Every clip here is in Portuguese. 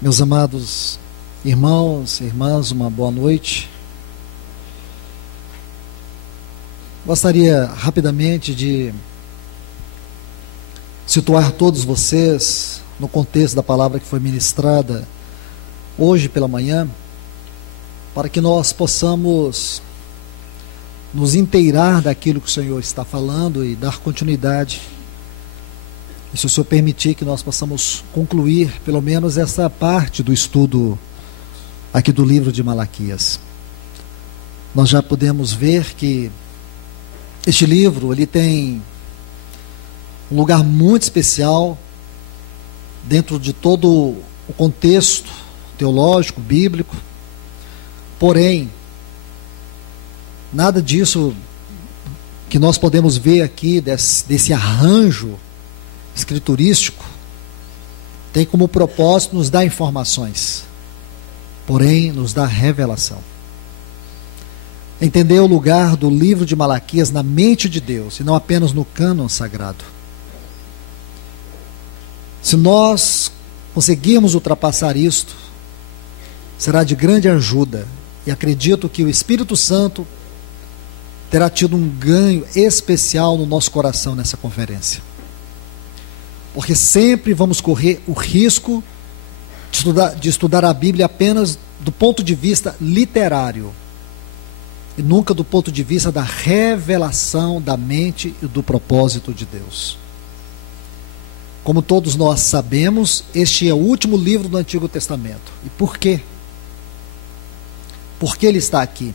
Meus amados irmãos e irmãs, uma boa noite. Gostaria rapidamente de situar todos vocês no contexto da palavra que foi ministrada hoje pela manhã, para que nós possamos nos inteirar daquilo que o Senhor está falando e dar continuidade. E se o Senhor permitir que nós possamos concluir pelo menos essa parte do estudo aqui do livro de Malaquias. Nós já podemos ver que este livro ele tem um lugar muito especial dentro de todo o contexto teológico, bíblico. Porém, nada disso que nós podemos ver aqui, desse arranjo escriturístico, tem como propósito nos dar informações, porém nos dá revelação. Entender o lugar do livro de Malaquias na mente de Deus e não apenas no cânon sagrado. Se nós conseguirmos ultrapassar isto, será de grande ajuda, e acredito que o Espírito Santo terá tido um ganho especial no nosso coração nessa conferência. Porque sempre vamos correr o risco de estudar a Bíblia apenas do ponto de vista literário, e nunca do ponto de vista da revelação da mente e do propósito de Deus. Como todos nós sabemos, este é o último livro do Antigo Testamento. E por quê? Por que ele está aqui?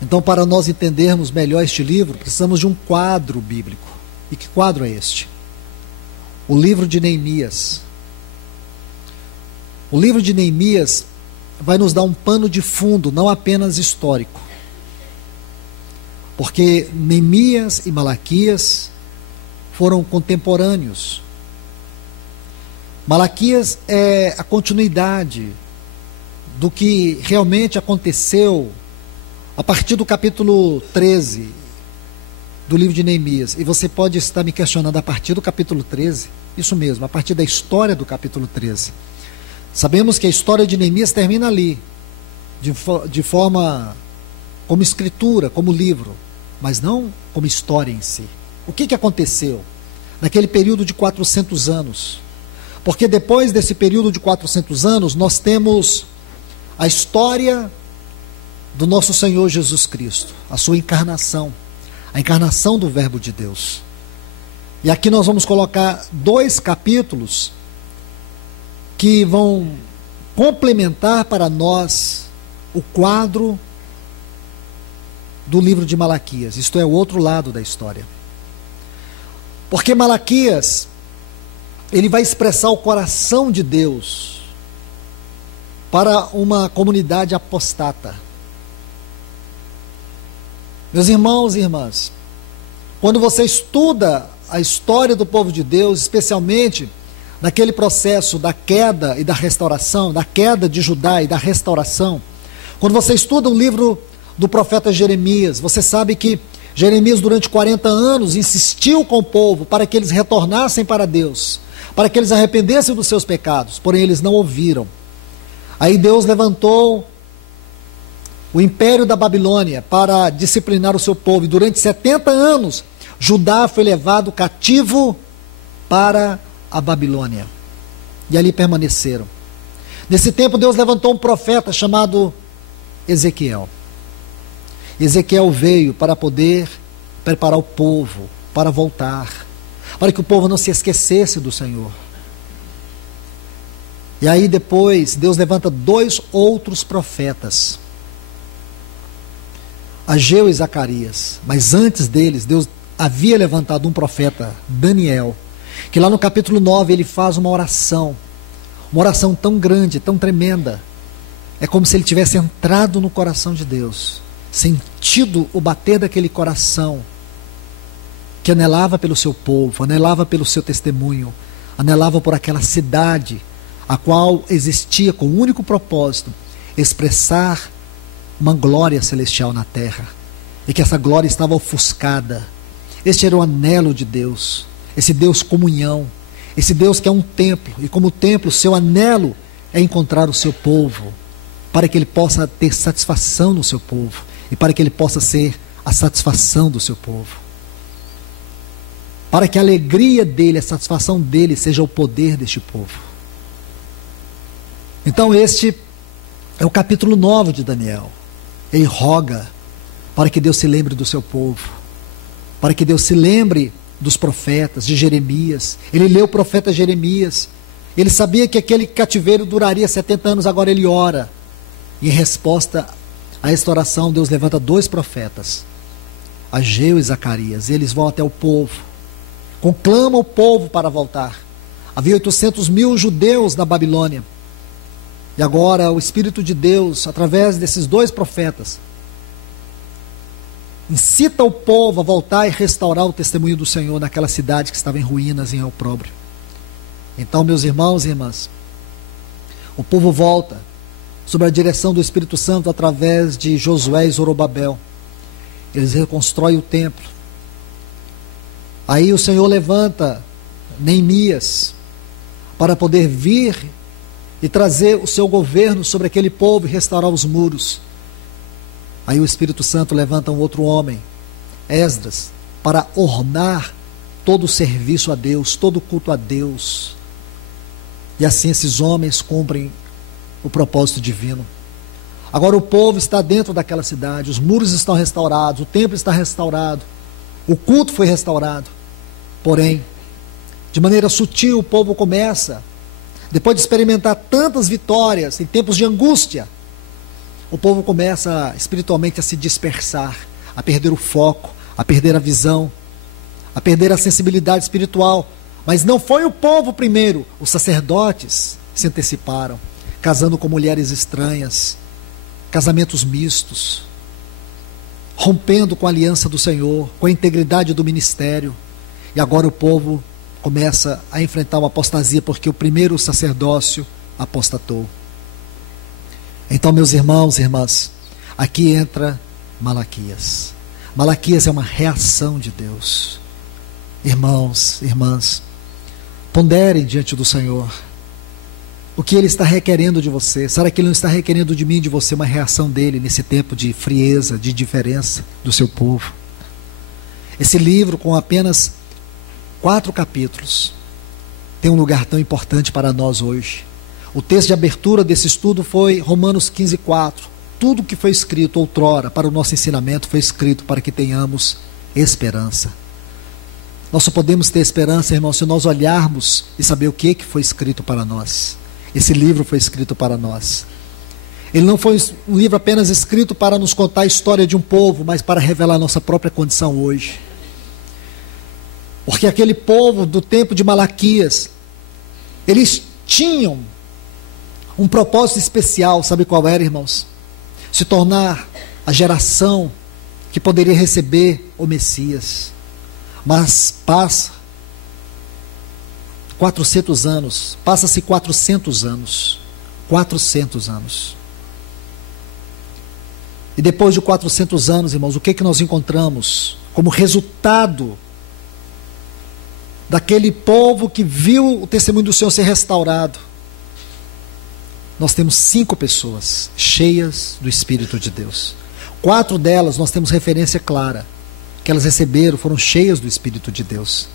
Então, para nós entendermos melhor este livro, precisamos de um quadro bíblico. E que quadro é este? O livro de Neemias. O livro de Neemias vai nos dar um pano de fundo, não apenas histórico. Porque Neemias e Malaquias foram contemporâneos. Malaquias é a continuidade do que realmente aconteceu a partir do capítulo 13 do livro de Neemias. E você pode estar me questionando a partir do capítulo 13, isso mesmo, a partir da história do capítulo 13. Sabemos que a história de Neemias termina ali, de forma como escritura, como livro, mas não como história em si. O que aconteceu naquele período de 400 anos? Porque depois desse período de 400 anos, nós temos a história do nosso Senhor Jesus Cristo, a sua encarnação, a encarnação do Verbo de Deus. E aqui nós vamos colocar 2 capítulos que vão complementar para nós o quadro do livro de Malaquias. Isto é o outro lado da história. Porque Malaquias, ele vai expressar o coração de Deus para uma comunidade apostata. Meus irmãos e irmãs, quando você estuda a história do povo de Deus, especialmente naquele processo da queda e da restauração, da queda de Judá e da restauração, quando você estuda um livro do profeta Jeremias, você sabe que Jeremias durante 40 anos insistiu com o povo para que eles retornassem para Deus, para que eles arrependessem dos seus pecados, porém eles não ouviram. Aí Deus levantou o império da Babilônia para disciplinar o seu povo, e durante 70 anos Judá foi levado cativo para a Babilônia, e ali permaneceram. Nesse tempo Deus levantou um profeta chamado Ezequiel. Ezequiel veio para poder preparar o povo para voltar, para que o povo não se esquecesse do Senhor. E aí depois Deus levanta 2 outros profetas, Ageu e Zacarias. Mas antes deles, Deus havia levantado um profeta, Daniel, que lá no capítulo 9 ele faz uma oração tão grande, tão tremenda. É como se ele tivesse entrado no coração de Deus, sentido o bater daquele coração que anelava pelo seu povo, anelava pelo seu testemunho, anelava por aquela cidade a qual existia com o único propósito, expressar uma glória celestial na terra, e que essa glória estava ofuscada. Este era o anelo de Deus, esse Deus comunhão, Esse Deus que é um templo, e como templo, seu anelo é encontrar o seu povo, para que ele possa ter satisfação no seu povo, e para que ele possa ser a satisfação do seu povo. Para que a alegria dele, a satisfação dele, seja o poder deste povo. Então este é o capítulo 9 de Daniel. Ele roga para que Deus se lembre do seu povo, para que Deus se lembre dos profetas, de Jeremias. Ele leu o profeta Jeremias, ele sabia que aquele cativeiro duraria 70 anos, agora ele ora. E em resposta a esta oração, Deus levanta 2 profetas, Ageu e Zacarias. Eles vão até o povo, conclamam o povo para voltar. Havia 800 mil judeus na Babilônia, e agora o Espírito de Deus, através desses 2 profetas, incita o povo a voltar e restaurar o testemunho do Senhor naquela cidade que estava em ruínas, em opróbrio. Então, meus irmãos e irmãs, o povo volta sob a direção do Espírito Santo através de Josué e Zorobabel. Eles reconstroem o templo. Aí o Senhor levanta Neemias para poder vir e trazer o seu governo sobre aquele povo e restaurar os muros. Aí o Espírito Santo levanta um outro homem, Esdras, para ornar todo o serviço a Deus, todo o culto a Deus. E assim esses homens cumprem o propósito divino. Agora o povo está dentro daquela cidade, os muros estão restaurados, o templo está restaurado, o culto foi restaurado. Porém, de maneira sutil, o povo começa, depois de experimentar tantas vitórias em tempos de angústia, o povo começa espiritualmente a se dispersar, a perder o foco, a perder a visão, a perder a sensibilidade espiritual. Mas não foi o povo primeiro, os sacerdotes se anteciparam, casando com mulheres estranhas, casamentos mistos, rompendo com a aliança do Senhor, com a integridade do ministério. E agora o povo começa a enfrentar uma apostasia, porque o primeiro sacerdócio apostatou. Então, meus irmãos e irmãs, aqui entra Malaquias. Malaquias é uma reação de Deus. Irmãos, irmãs, ponderem diante do Senhor o que Ele está requerendo de você. Será que Ele não está requerendo de mim e de você uma reação dEle nesse tempo de frieza, de indiferença do seu povo? Esse livro, com apenas 4 capítulos, tem um lugar tão importante para nós hoje. O texto de abertura desse estudo foi Romanos 15:4. Tudo que foi escrito outrora para o nosso ensinamento foi escrito para que tenhamos esperança. Nós só podemos ter esperança, irmão, se nós olharmos e saber o que foi escrito para nós. Esse livro foi escrito para nós. Ele não foi um livro apenas escrito para nos contar a história de um povo, mas para revelar a nossa própria condição hoje. Porque aquele povo do tempo de Malaquias, eles tinham um propósito especial. Sabe qual era, irmãos? Se tornar a geração que poderia receber o Messias. Mas passa 400 anos, passa-se 400 anos, 400 anos. E depois de 400 anos, irmãos, o que nós encontramos como resultado daquele povo que viu o testemunho do Senhor ser restaurado? Nós temos 5 pessoas cheias do Espírito de Deus. 4 delas nós temos referência clara, que elas receberam, foram cheias do Espírito de Deus.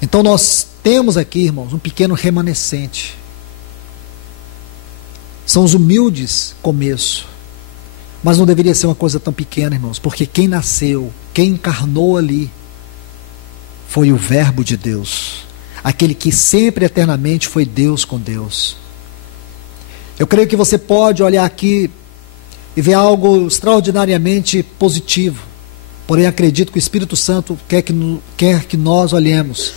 Então nós temos aqui, irmãos, um pequeno remanescente. São os humildes começo. Mas não deveria ser uma coisa tão pequena, irmãos, porque quem nasceu, quem encarnou ali, foi o Verbo de Deus, aquele que sempre eternamente foi Deus com Deus. Eu creio que você pode olhar aqui e ver algo extraordinariamente positivo, porém acredito que o Espírito Santo quer que nós olhemos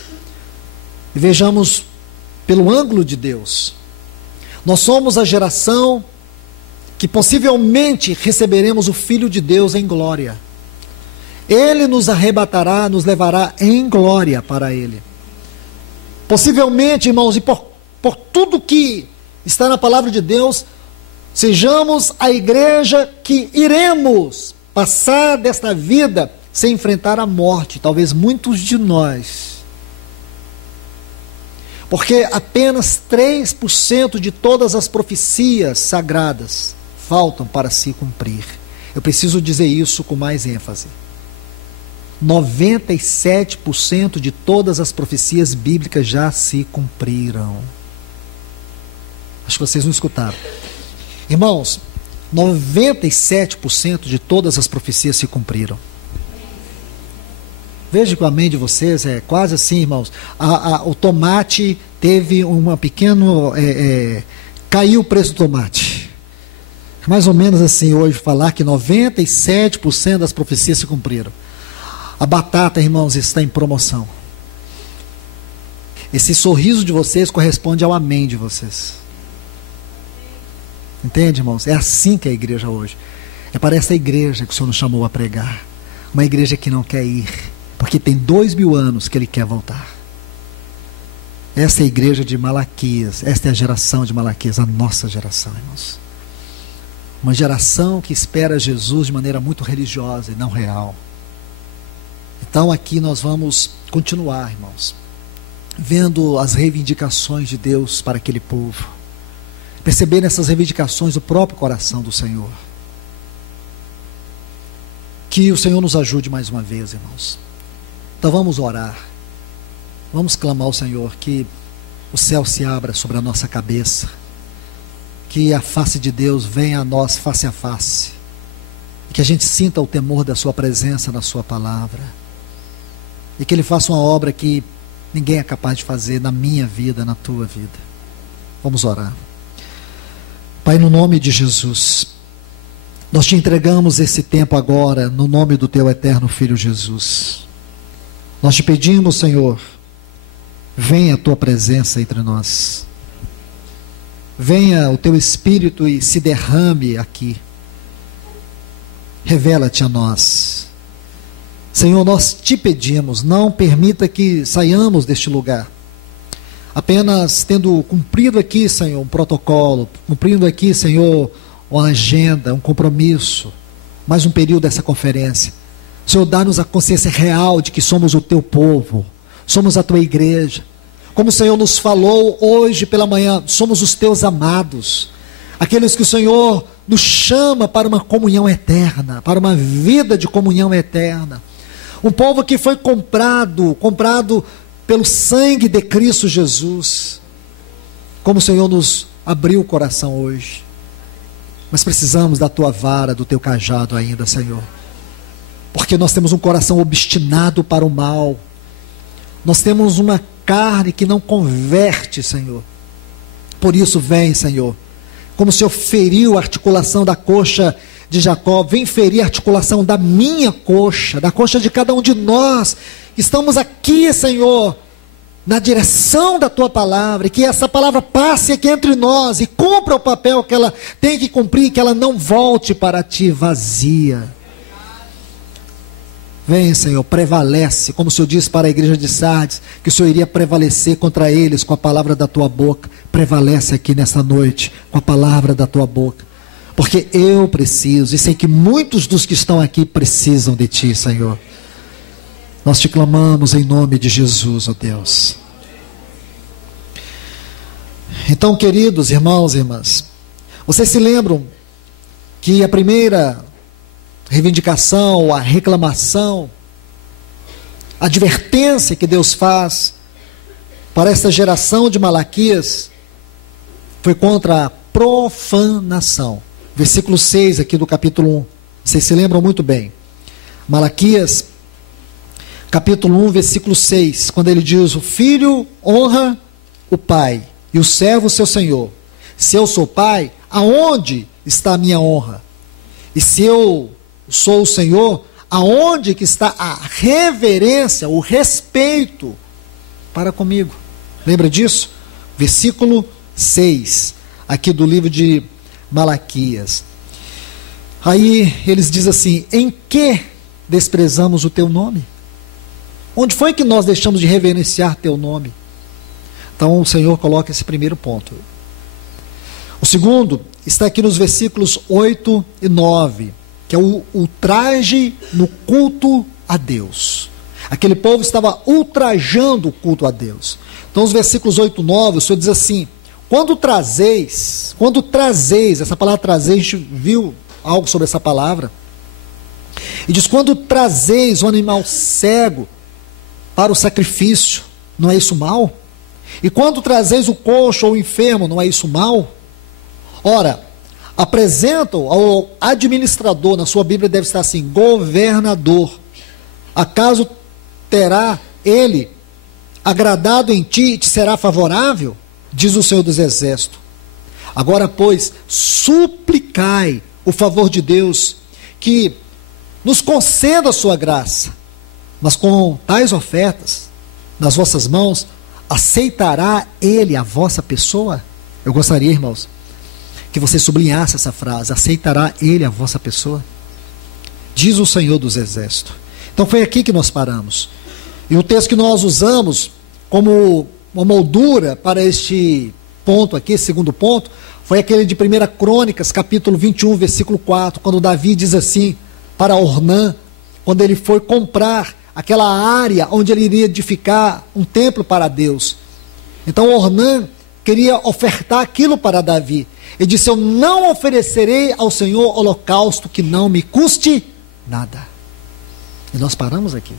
e vejamos pelo ângulo de Deus. Nós somos a geração que possivelmente receberemos o Filho de Deus em glória. Ele nos arrebatará, nos levará em glória para Ele. Possivelmente, irmãos, e por tudo que está na palavra de Deus, sejamos a igreja que iremos passar desta vida sem enfrentar a morte. Talvez muitos de nós Porque apenas 3% de todas as profecias sagradas faltam para se cumprir. Eu preciso dizer isso com mais ênfase. 97% de todas as profecias bíblicas já se cumpriram. Acho que vocês não escutaram. Irmãos, 97% de todas as profecias se cumpriram. Veja que o amém de vocês é quase assim, irmãos. O tomate teve uma pequena... caiu o preço do tomate. Mais ou menos assim hoje, falar que 97% das profecias se cumpriram. A batata, irmãos, está em promoção. Esse sorriso de vocês corresponde ao amém de vocês. Entende, irmãos? É assim que é a igreja hoje. É para essa igreja que o Senhor nos chamou a pregar. Uma igreja que não quer ir, porque tem 2000 anos que Ele quer voltar. Essa é a igreja de Malaquias. Esta é a geração de Malaquias, a nossa geração, irmãos. Uma geração que espera Jesus de maneira muito religiosa e não real. Então aqui nós vamos continuar, irmãos, vendo as reivindicações de Deus para aquele povo. Perceber nessas reivindicações o próprio coração do Senhor. Que o Senhor nos ajude mais uma vez, irmãos. Então vamos orar. Vamos clamar ao Senhor que o céu se abra sobre a nossa cabeça. Que a face de Deus venha a nós face a face. Que a gente sinta o temor da sua presença na sua palavra. E que Ele faça uma obra que ninguém é capaz de fazer na minha vida, na tua vida. Vamos orar. Pai, no nome de Jesus, nós te entregamos esse tempo agora, no nome do teu eterno Filho Jesus. Nós te pedimos, Senhor, venha a tua presença entre nós. Venha o teu Espírito e se derrame aqui. Revela-te a nós. Senhor, nós te pedimos, não permita que saiamos deste lugar apenas tendo cumprido aqui, Senhor, um protocolo, cumprindo aqui, Senhor, uma agenda, um compromisso, mais um período dessa conferência. Senhor, dá-nos a consciência real de que somos o teu povo, somos a tua igreja. Como o Senhor nos falou hoje pela manhã, somos os teus amados, aqueles que o Senhor nos chama para uma comunhão eterna, para uma vida de comunhão eterna. Um povo que foi comprado pelo sangue de Cristo Jesus. Como o Senhor nos abriu o coração hoje. Mas precisamos da tua vara, do teu cajado ainda, Senhor. Porque nós temos um coração obstinado para o mal. Nós temos uma carne que não converte, Senhor. Por isso vem, Senhor. Como o Senhor feriu a articulação da coxa de Jacó, vem ferir a articulação da minha coxa, da coxa de cada um de nós. Estamos aqui, Senhor, na direção da tua palavra, e que essa palavra passe aqui entre nós e cumpra o papel que ela tem que cumprir, que ela não volte para ti vazia. Vem, Senhor, prevalece, como o Senhor disse para a igreja de Sardes, que o Senhor iria prevalecer contra eles com a palavra da tua boca. Prevalece aqui nessa noite com a palavra da tua boca, porque eu preciso, e sei que muitos dos que estão aqui precisam de ti, Senhor. Nós te clamamos em nome de Jesus, ó Deus. Então, queridos irmãos e irmãs, vocês se lembram que a primeira reivindicação, a reclamação, a advertência que Deus faz para esta geração de Malaquias foi contra a profanação. Versículo 6 aqui do capítulo 1. Vocês se lembram muito bem. Malaquias, capítulo 1, versículo 6, quando ele diz: o filho honra o pai e o servo o seu senhor. Se eu sou pai, aonde está a minha honra? E se eu sou o Senhor, aonde que está a reverência, o respeito para comigo? Lembra disso? Versículo 6, aqui do livro de Malaquias. Aí eles dizem assim: em que desprezamos o teu nome? Onde foi que nós deixamos de reverenciar teu nome? Então o Senhor coloca esse primeiro ponto. O segundo está aqui nos versículos 8 e 9, que é o ultraje no culto a Deus. Aquele povo estava ultrajando o culto a Deus. Então, os versículos 8 e 9, o Senhor diz assim: quando trazeis, essa palavra trazeis, a gente viu algo sobre essa palavra, e diz: quando trazeis um animal cego para o sacrifício, não é isso mal? E quando trazeis o coxo ou o enfermo, não é isso mal? Ora, apresentam ao administrador, na sua Bíblia deve estar assim, governador. Acaso terá ele agradado em ti e te será favorável? Diz o Senhor dos Exércitos. Agora, pois, suplicai o favor de Deus, que nos conceda a sua graça, mas com tais ofertas nas vossas mãos, aceitará ele a vossa pessoa? Eu gostaria, irmãos, que você sublinhasse essa frase: aceitará ele a vossa pessoa? Diz o Senhor dos Exércitos. Então foi aqui que nós paramos. E o texto que nós usamos como uma moldura para este ponto aqui, esse segundo ponto, foi aquele de 1 Crônicas, capítulo 21, versículo 4, quando Davi diz assim para Ornã, quando ele foi comprar aquela área onde ele iria edificar um templo para Deus. Então Ornã queria ofertar aquilo para Davi. Ele disse: eu não oferecerei ao Senhor holocausto que não me custe nada. E nós paramos aqui.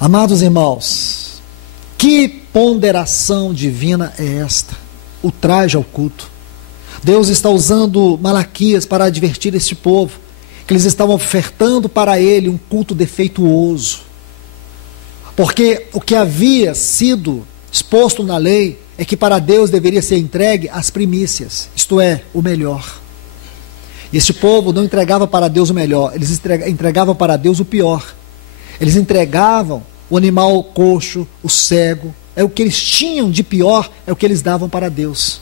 Amados irmãos, que ponderação divina é esta? O traje ao culto. Deus está usando Malaquias para advertir este povo que eles estavam ofertando para ele um culto defeituoso. Porque o que havia sido exposto na lei é que para Deus deveria ser entregue as primícias, isto é, o melhor. E este povo não entregava para Deus o melhor, eles entregavam para Deus o pior. Eles entregavam o animal coxo, o cego, é o que eles tinham de pior, é o que eles davam para Deus.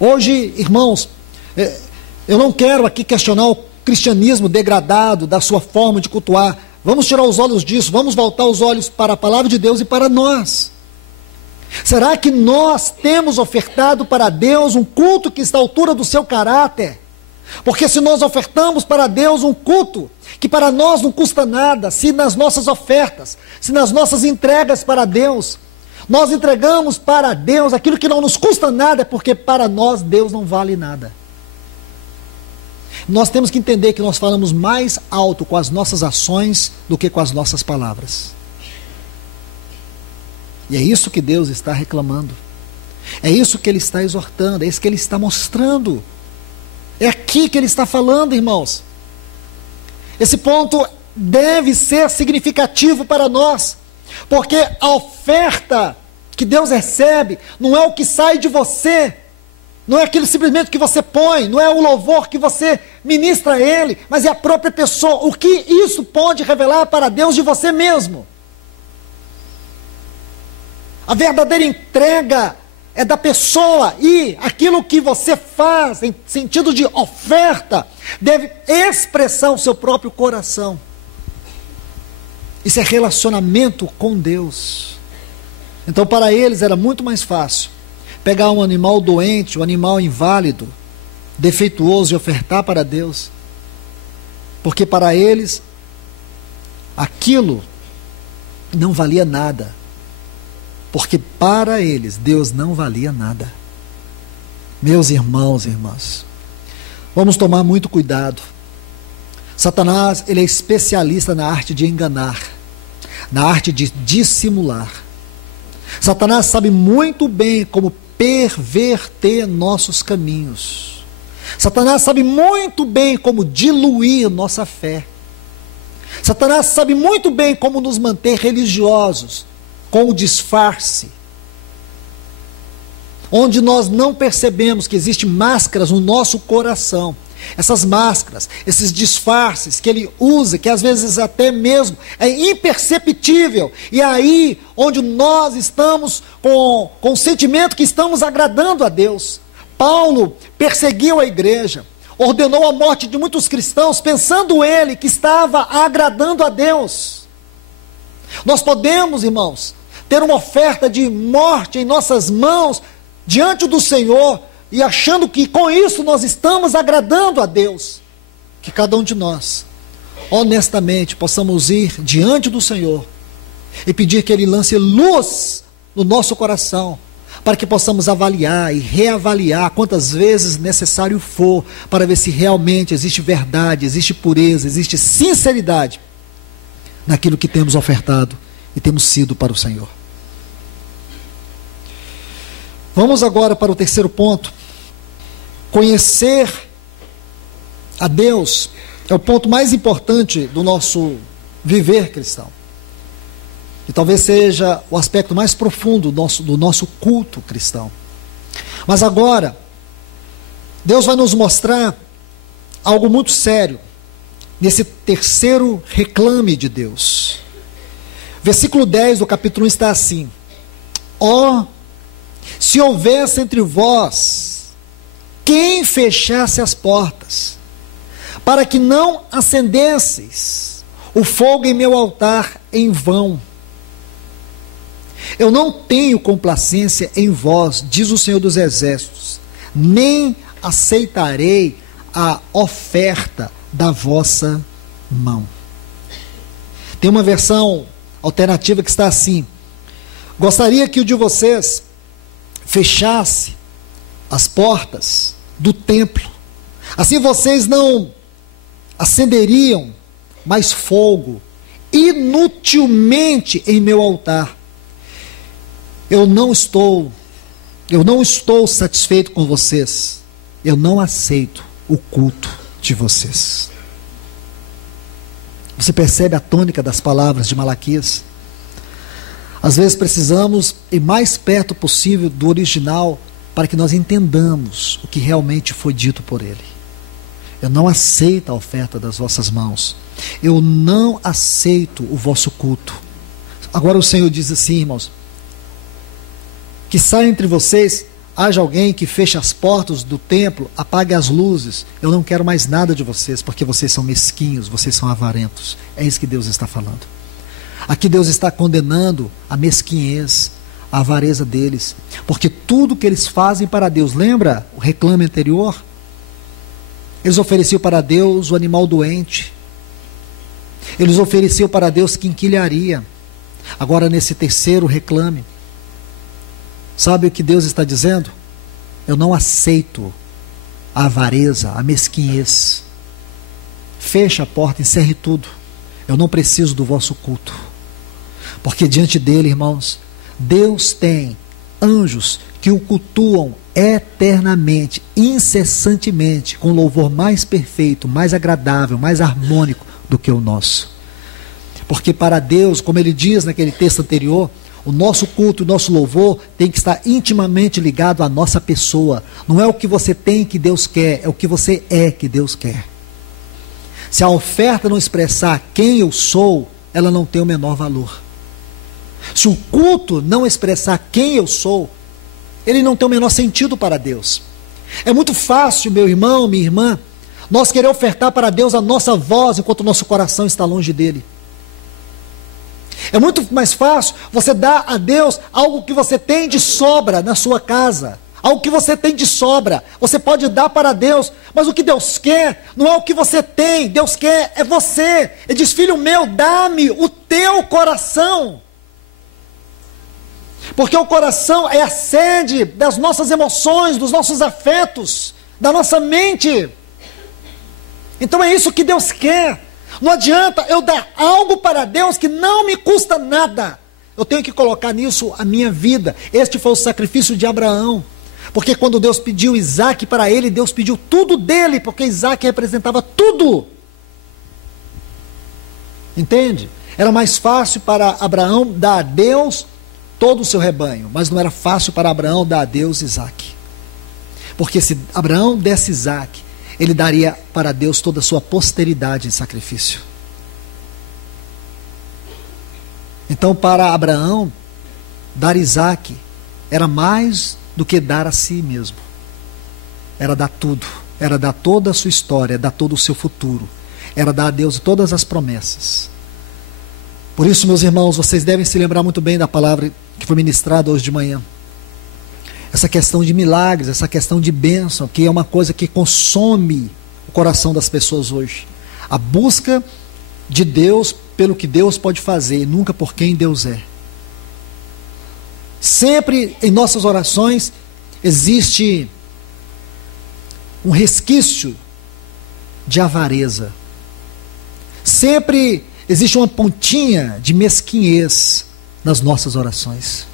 Hoje, irmãos, eu não quero aqui questionar o cristianismo degradado da sua forma de cultuar. Vamos tirar os olhos disso, vamos voltar os olhos para a palavra de Deus e para nós. Será que nós temos ofertado para Deus um culto que está à altura do seu caráter? Porque se nós ofertamos para Deus um culto que para nós não custa nada, se nas nossas ofertas, se nas nossas entregas para Deus, nós entregamos para Deus aquilo que não nos custa nada, é porque para nós Deus não vale nada. Nós temos que entender que nós falamos mais alto com as nossas ações do que com as nossas palavras. E é isso que Deus está reclamando. É isso que Ele está exortando, é isso que Ele está mostrando. É aqui que Ele está falando, irmãos. Esse ponto deve ser significativo para nós, porque a oferta que Deus recebe não é o que sai de você, não é aquilo simplesmente que você põe, não é o louvor que você ministra a Ele, mas é a própria pessoa. O que isso pode revelar para Deus de você mesmo? A verdadeira entrega é da pessoa, e aquilo que você faz em sentido de oferta deve expressar o seu próprio coração. Isso é relacionamento com Deus. Então para eles era muito mais fácil pegar um animal doente, um animal inválido, defeituoso, e ofertar para Deus, porque para eles aquilo não valia nada. Porque para eles Deus não valia nada. Meus irmãos e irmãs, vamos tomar muito cuidado. Satanás, ele é especialista na arte de enganar, na arte de dissimular. Satanás sabe muito bem como perverter nossos caminhos. Satanás sabe muito bem como diluir nossa fé. Satanás sabe muito bem como nos manter religiosos, com o disfarce, onde nós não percebemos que existem máscaras no nosso coração. Essas máscaras, esses disfarces que ele usa, que às vezes até mesmo é imperceptível, e é aí onde nós estamos com o sentimento que estamos agradando a Deus. Paulo perseguiu a igreja, ordenou a morte de muitos cristãos, pensando ele que estava agradando a Deus. Nós podemos, irmãos, ter uma oferta de morte em nossas mãos diante do Senhor e achando que com isso nós estamos agradando a Deus. Que cada um de nós honestamente possamos ir diante do Senhor e pedir que Ele lance luz no nosso coração, para que possamos avaliar e reavaliar quantas vezes necessário for, para ver se realmente existe verdade, existe pureza, existe sinceridade naquilo que temos ofertado e temos sido para o Senhor. Vamos agora para o terceiro ponto. Conhecer a Deus é o ponto mais importante do nosso viver cristão. E talvez seja o aspecto mais profundo do nosso culto cristão. Mas agora, Deus vai nos mostrar algo muito sério nesse terceiro reclame de Deus. Versículo 10 do capítulo 1 está assim: ó, se houvesse entre vós quem fechasse as portas, para que não acendesseis o fogo em meu altar em vão. Eu não tenho complacência em vós, diz o Senhor dos Exércitos, nem aceitarei a oferta da vossa mão. Tem uma versão alternativa que está assim: gostaria que o de vocês fechasse as portas do templo, assim vocês não acenderiam mais fogo inutilmente em meu altar. Eu não estou satisfeito com vocês. Eu não aceito o culto de vocês. Você percebe a tônica das palavras de Malaquias? Às vezes precisamos ir mais perto possível do original para que nós entendamos o que realmente foi dito por ele. Eu não aceito a oferta das vossas mãos. Eu não aceito o vosso culto. Agora o Senhor diz assim, irmãos: que saia entre vocês, haja alguém que feche as portas do templo, apague as luzes. Eu não quero mais nada de vocês, porque vocês são mesquinhos, vocês são avarentos. É isso que Deus está falando. Aqui Deus está condenando a mesquinhez, a avareza deles, porque tudo que eles fazem para Deus, lembra o reclame anterior? Eles ofereciam para Deus o animal doente, eles ofereciam para Deus quinquilharia. Agora nesse terceiro reclame, sabe o que Deus está dizendo? Eu não aceito a avareza, a mesquinhez. Feche a porta, encerre tudo. Eu não preciso do vosso culto. Porque diante dele, irmãos, Deus tem anjos que o cultuam eternamente, incessantemente, com louvor mais perfeito, mais agradável, mais harmônico do que o nosso. Porque para Deus, como ele diz naquele texto anterior, o nosso culto, o nosso louvor tem que estar intimamente ligado à nossa pessoa. Não é o que você tem que Deus quer, é o que você é que Deus quer. Se a oferta não expressar quem eu sou, ela não tem o menor valor. Se o culto não expressar quem eu sou, ele não tem o menor sentido para Deus. É muito fácil, meu irmão, minha irmã, nós querer ofertar para Deus a nossa voz enquanto o nosso coração está longe dele. É muito mais fácil você dar a Deus algo que você tem de sobra na sua casa. Algo que você tem de sobra. Você pode dar para Deus, mas o que Deus quer não é o que você tem. Deus quer é você. Ele diz: filho meu, dá-me o teu coração. Porque o coração é a sede das nossas emoções, dos nossos afetos, da nossa mente. Então é isso que Deus quer. Não adianta eu dar algo para Deus que não me custa nada. Eu tenho que colocar nisso a minha vida. Este foi o sacrifício de Abraão. Porque quando Deus pediu Isaac para ele, Deus pediu tudo dele, porque Isaac representava tudo. Entende? Era mais fácil para Abraão dar a Deus todo o seu rebanho, mas não era fácil para Abraão dar a Deus Isaac. Porque se Abraão desse Isaac, ele daria para Deus toda a sua posteridade em sacrifício. Então, para Abraão, dar Isaac era mais do que dar a si mesmo. Era dar tudo. Era dar toda a sua história, dar todo o seu futuro. Era dar a Deus todas as promessas. Por isso, meus irmãos, vocês devem se lembrar muito bem da palavra que foi ministrada hoje de manhã. Essa questão de milagres, essa questão de bênção, que é uma coisa que consome o coração das pessoas hoje. A busca de Deus pelo que Deus pode fazer, e nunca por quem Deus é. Sempre em nossas orações existe um resquício de avareza. Sempre existe uma pontinha de mesquinhez nas nossas orações.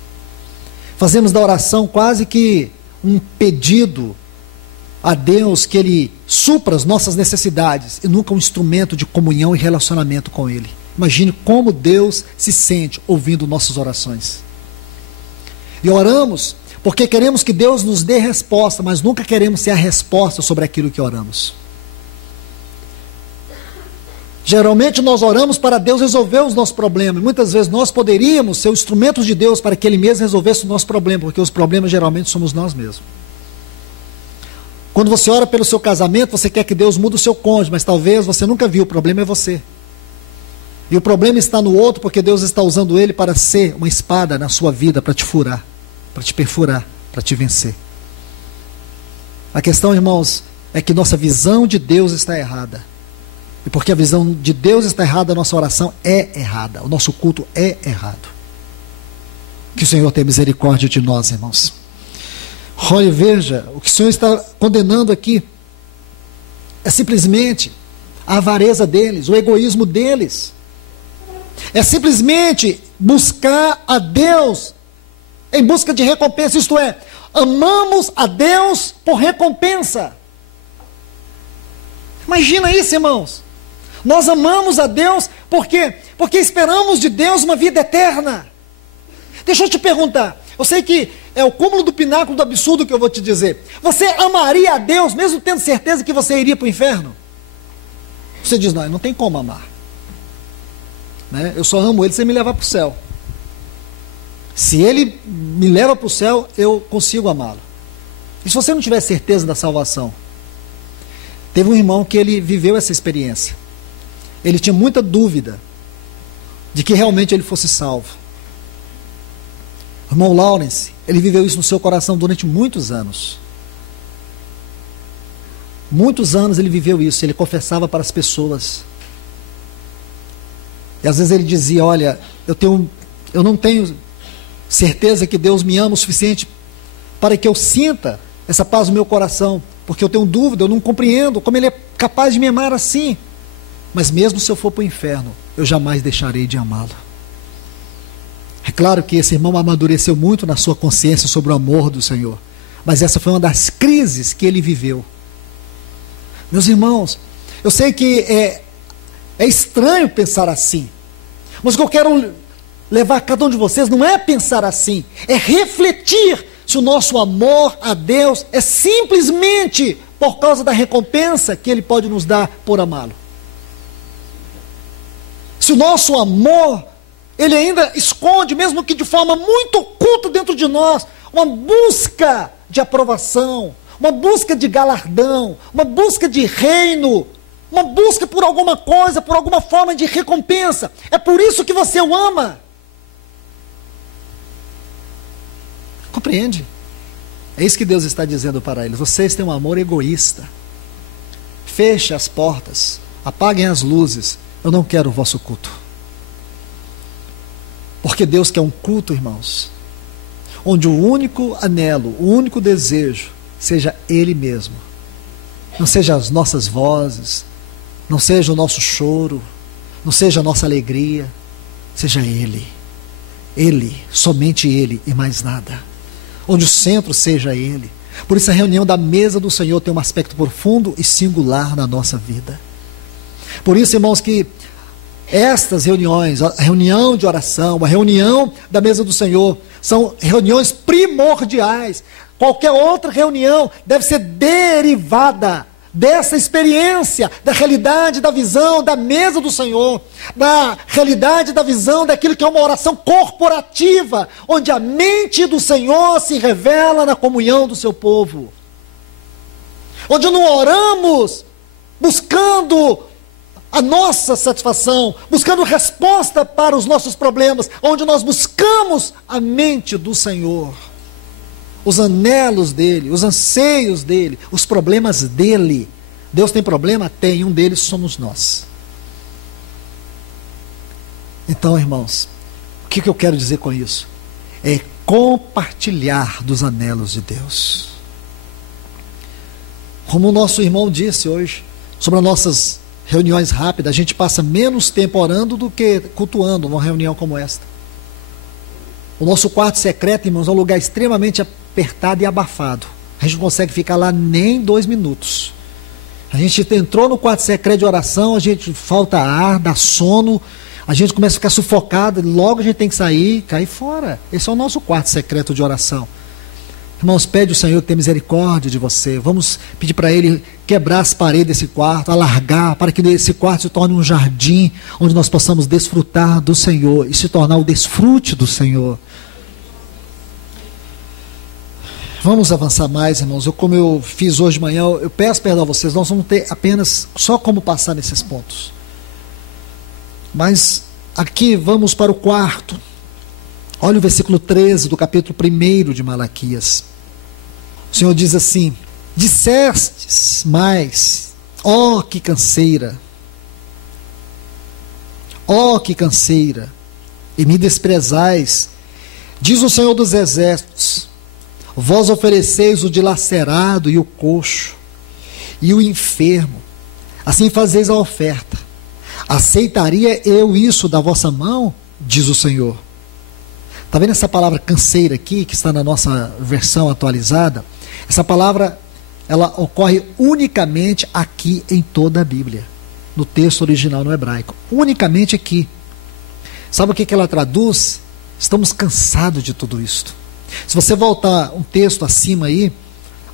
Fazemos da oração quase que um pedido a Deus que Ele supra as nossas necessidades e nunca um instrumento de comunhão e relacionamento com Ele. Imagine como Deus se sente ouvindo nossas orações. E oramos porque queremos que Deus nos dê resposta, mas nunca queremos ser a resposta sobre aquilo que oramos. Geralmente nós oramos para Deus resolver os nossos problemas. Muitas vezes nós poderíamos ser instrumentos de Deus para que Ele mesmo resolvesse o nosso problema, porque os problemas geralmente somos nós mesmos. Quando você ora pelo seu casamento, você quer que Deus mude o seu cônjuge, mas talvez você nunca viu, o problema é você. E o problema está no outro, porque Deus está usando ele para ser uma espada na sua vida, para te furar, para te perfurar, para te vencer. A questão, irmãos, é que nossa visão de Deus está errada. E porque a visão de Deus está errada, a nossa oração é errada, o nosso culto é errado. Que o Senhor tenha misericórdia de nós, irmãos. Olha, veja, o que o Senhor está condenando aqui é simplesmente a avareza deles, o egoísmo deles. É simplesmente buscar a Deus em busca de recompensa, isto é, amamos a Deus por recompensa. Imagina isso, irmãos. Nós amamos a Deus porque esperamos de Deus uma vida eterna. Deixa eu te perguntar, eu sei que é o cúmulo do pináculo do absurdo que eu vou te dizer. Você amaria a Deus mesmo tendo certeza que você iria para o inferno? Você diz, não tem como amar. Né? Eu só amo Ele se Ele me levar para o céu. Se Ele me leva para o céu, eu consigo amá-lo. E se você não tiver certeza da salvação? Teve um irmão que ele viveu essa experiência. Ele tinha muita dúvida de que realmente ele fosse salvo. O irmão Lawrence, ele viveu isso no seu coração durante muitos anos. Muitos anos ele viveu isso, ele confessava para as pessoas. E às vezes ele dizia, olha, eu não tenho certeza que Deus me ama o suficiente para que eu sinta essa paz no meu coração, porque eu tenho dúvida, eu não compreendo como Ele é capaz de me amar assim. Mas mesmo se eu for para o inferno, eu jamais deixarei de amá-lo. É claro que esse irmão amadureceu muito na sua consciência sobre o amor do Senhor, mas essa foi uma das crises que ele viveu. Meus irmãos, eu sei que é estranho pensar assim, mas o que eu quero levar a cada um de vocês não é pensar assim, é refletir se o nosso amor a Deus é simplesmente por causa da recompensa que Ele pode nos dar por amá-lo. Se o nosso amor, ele ainda esconde, mesmo que de forma muito oculta dentro de nós, uma busca de aprovação, uma busca de galardão, uma busca de reino, uma busca por alguma coisa, por alguma forma de recompensa. É por isso que você o ama. Compreende? É isso que Deus está dizendo para eles. Vocês têm um amor egoísta. Feche as portas, apaguem as luzes. Eu não quero o vosso culto. Porque Deus quer um culto, irmãos, onde o único anelo, o único desejo seja Ele mesmo. Não seja as nossas vozes, não seja o nosso choro, não seja a nossa alegria, seja Ele. Ele, somente Ele e mais nada. Onde o centro seja Ele. Por isso a reunião da mesa do Senhor tem um aspecto profundo e singular na nossa vida. Por isso, irmãos, que estas reuniões, a reunião de oração, a reunião da mesa do Senhor, são reuniões primordiais. Qualquer outra reunião deve ser derivada dessa experiência, da realidade, da visão, da mesa do Senhor, da realidade, da visão daquilo que é uma oração corporativa, onde a mente do Senhor se revela na comunhão do seu povo. Onde não oramos buscando a nossa satisfação, buscando resposta para os nossos problemas, onde nós buscamos a mente do Senhor, os anelos dele, os anseios dele, os problemas dele. Deus tem problema? Tem, um deles somos nós. Então, irmãos, o que eu quero dizer com isso? É compartilhar dos anelos de Deus. Como o nosso irmão disse hoje, sobre as nossas reuniões rápidas, a gente passa menos tempo orando do que cultuando numa reunião como esta. O nosso quarto secreto, irmãos, é um lugar extremamente apertado e abafado. A gente não consegue ficar lá nem 2 minutos. A gente entrou no quarto secreto de oração, a gente falta ar, dá sono, a gente começa a ficar sufocado, logo a gente tem que sair, cair fora. Esse é o nosso quarto secreto de oração. Irmãos, pede ao Senhor ter misericórdia de você. Vamos pedir para Ele quebrar as paredes desse quarto, alargar, para que esse quarto se torne um jardim, onde nós possamos desfrutar do Senhor e se tornar o desfrute do Senhor. Vamos avançar mais, irmãos. Como eu fiz hoje de manhã, eu peço perdão a vocês, nós vamos ter apenas só como passar nesses pontos. Mas aqui vamos para o quarto. Olha o versículo 13 do capítulo 1 de Malaquias. O Senhor diz assim: dissestes mais, ó que canseira, e me desprezais, diz o Senhor dos Exércitos, vós ofereceis o dilacerado e o coxo, e o enfermo, assim fazeis a oferta. Aceitaria eu isso da vossa mão? Diz o Senhor. Está vendo essa palavra canseira aqui, que está na nossa versão atualizada? Essa palavra, ela ocorre unicamente aqui em toda a Bíblia, no texto original no hebraico, unicamente aqui. Sabe o que ela traduz? Estamos cansados de tudo isto. Se você voltar um texto acima aí,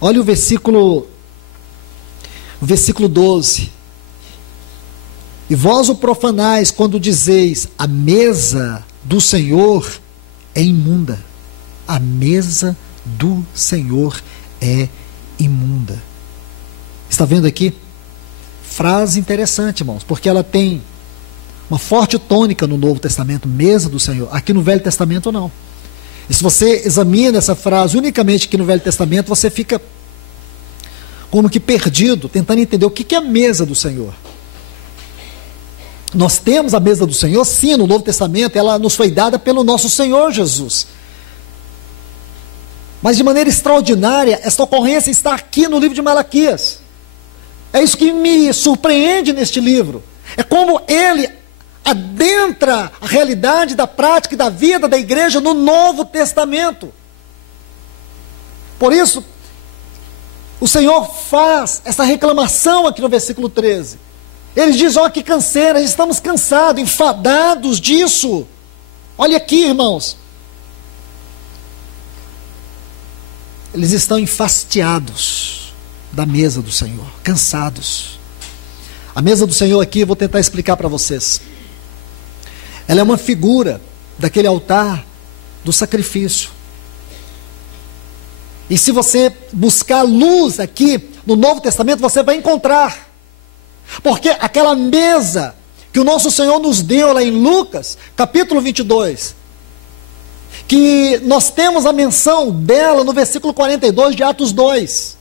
olha o versículo 12. E vós o profanais quando dizeis, a mesa do Senhor é imunda. A mesa do Senhor é imunda. Está vendo aqui? Frase interessante, irmãos, porque ela tem uma forte tônica no Novo Testamento, mesa do Senhor. Aqui no Velho Testamento não. E se você examina essa frase unicamente aqui no Velho Testamento, você fica como que perdido, tentando entender o que é a mesa do Senhor. Nós temos a mesa do Senhor, sim, no Novo Testamento, ela nos foi dada pelo nosso Senhor Jesus. Mas de maneira extraordinária, esta ocorrência está aqui no livro de Malaquias. É isso que me surpreende neste livro. É como ele adentra a realidade da prática e da vida da igreja no Novo Testamento. Por isso, o Senhor faz essa reclamação aqui no versículo 13. Ele diz, ó, que canseira, estamos cansados, enfadados disso. Olha aqui, irmãos. Eles estão enfastiados da mesa do Senhor, cansados. A mesa do Senhor aqui, eu vou tentar explicar para vocês. Ela é uma figura daquele altar do sacrifício. E se você buscar luz aqui no Novo Testamento, você vai encontrar. Porque aquela mesa que o nosso Senhor nos deu lá em Lucas, capítulo 22, que nós temos a menção dela no versículo 42 de Atos 2.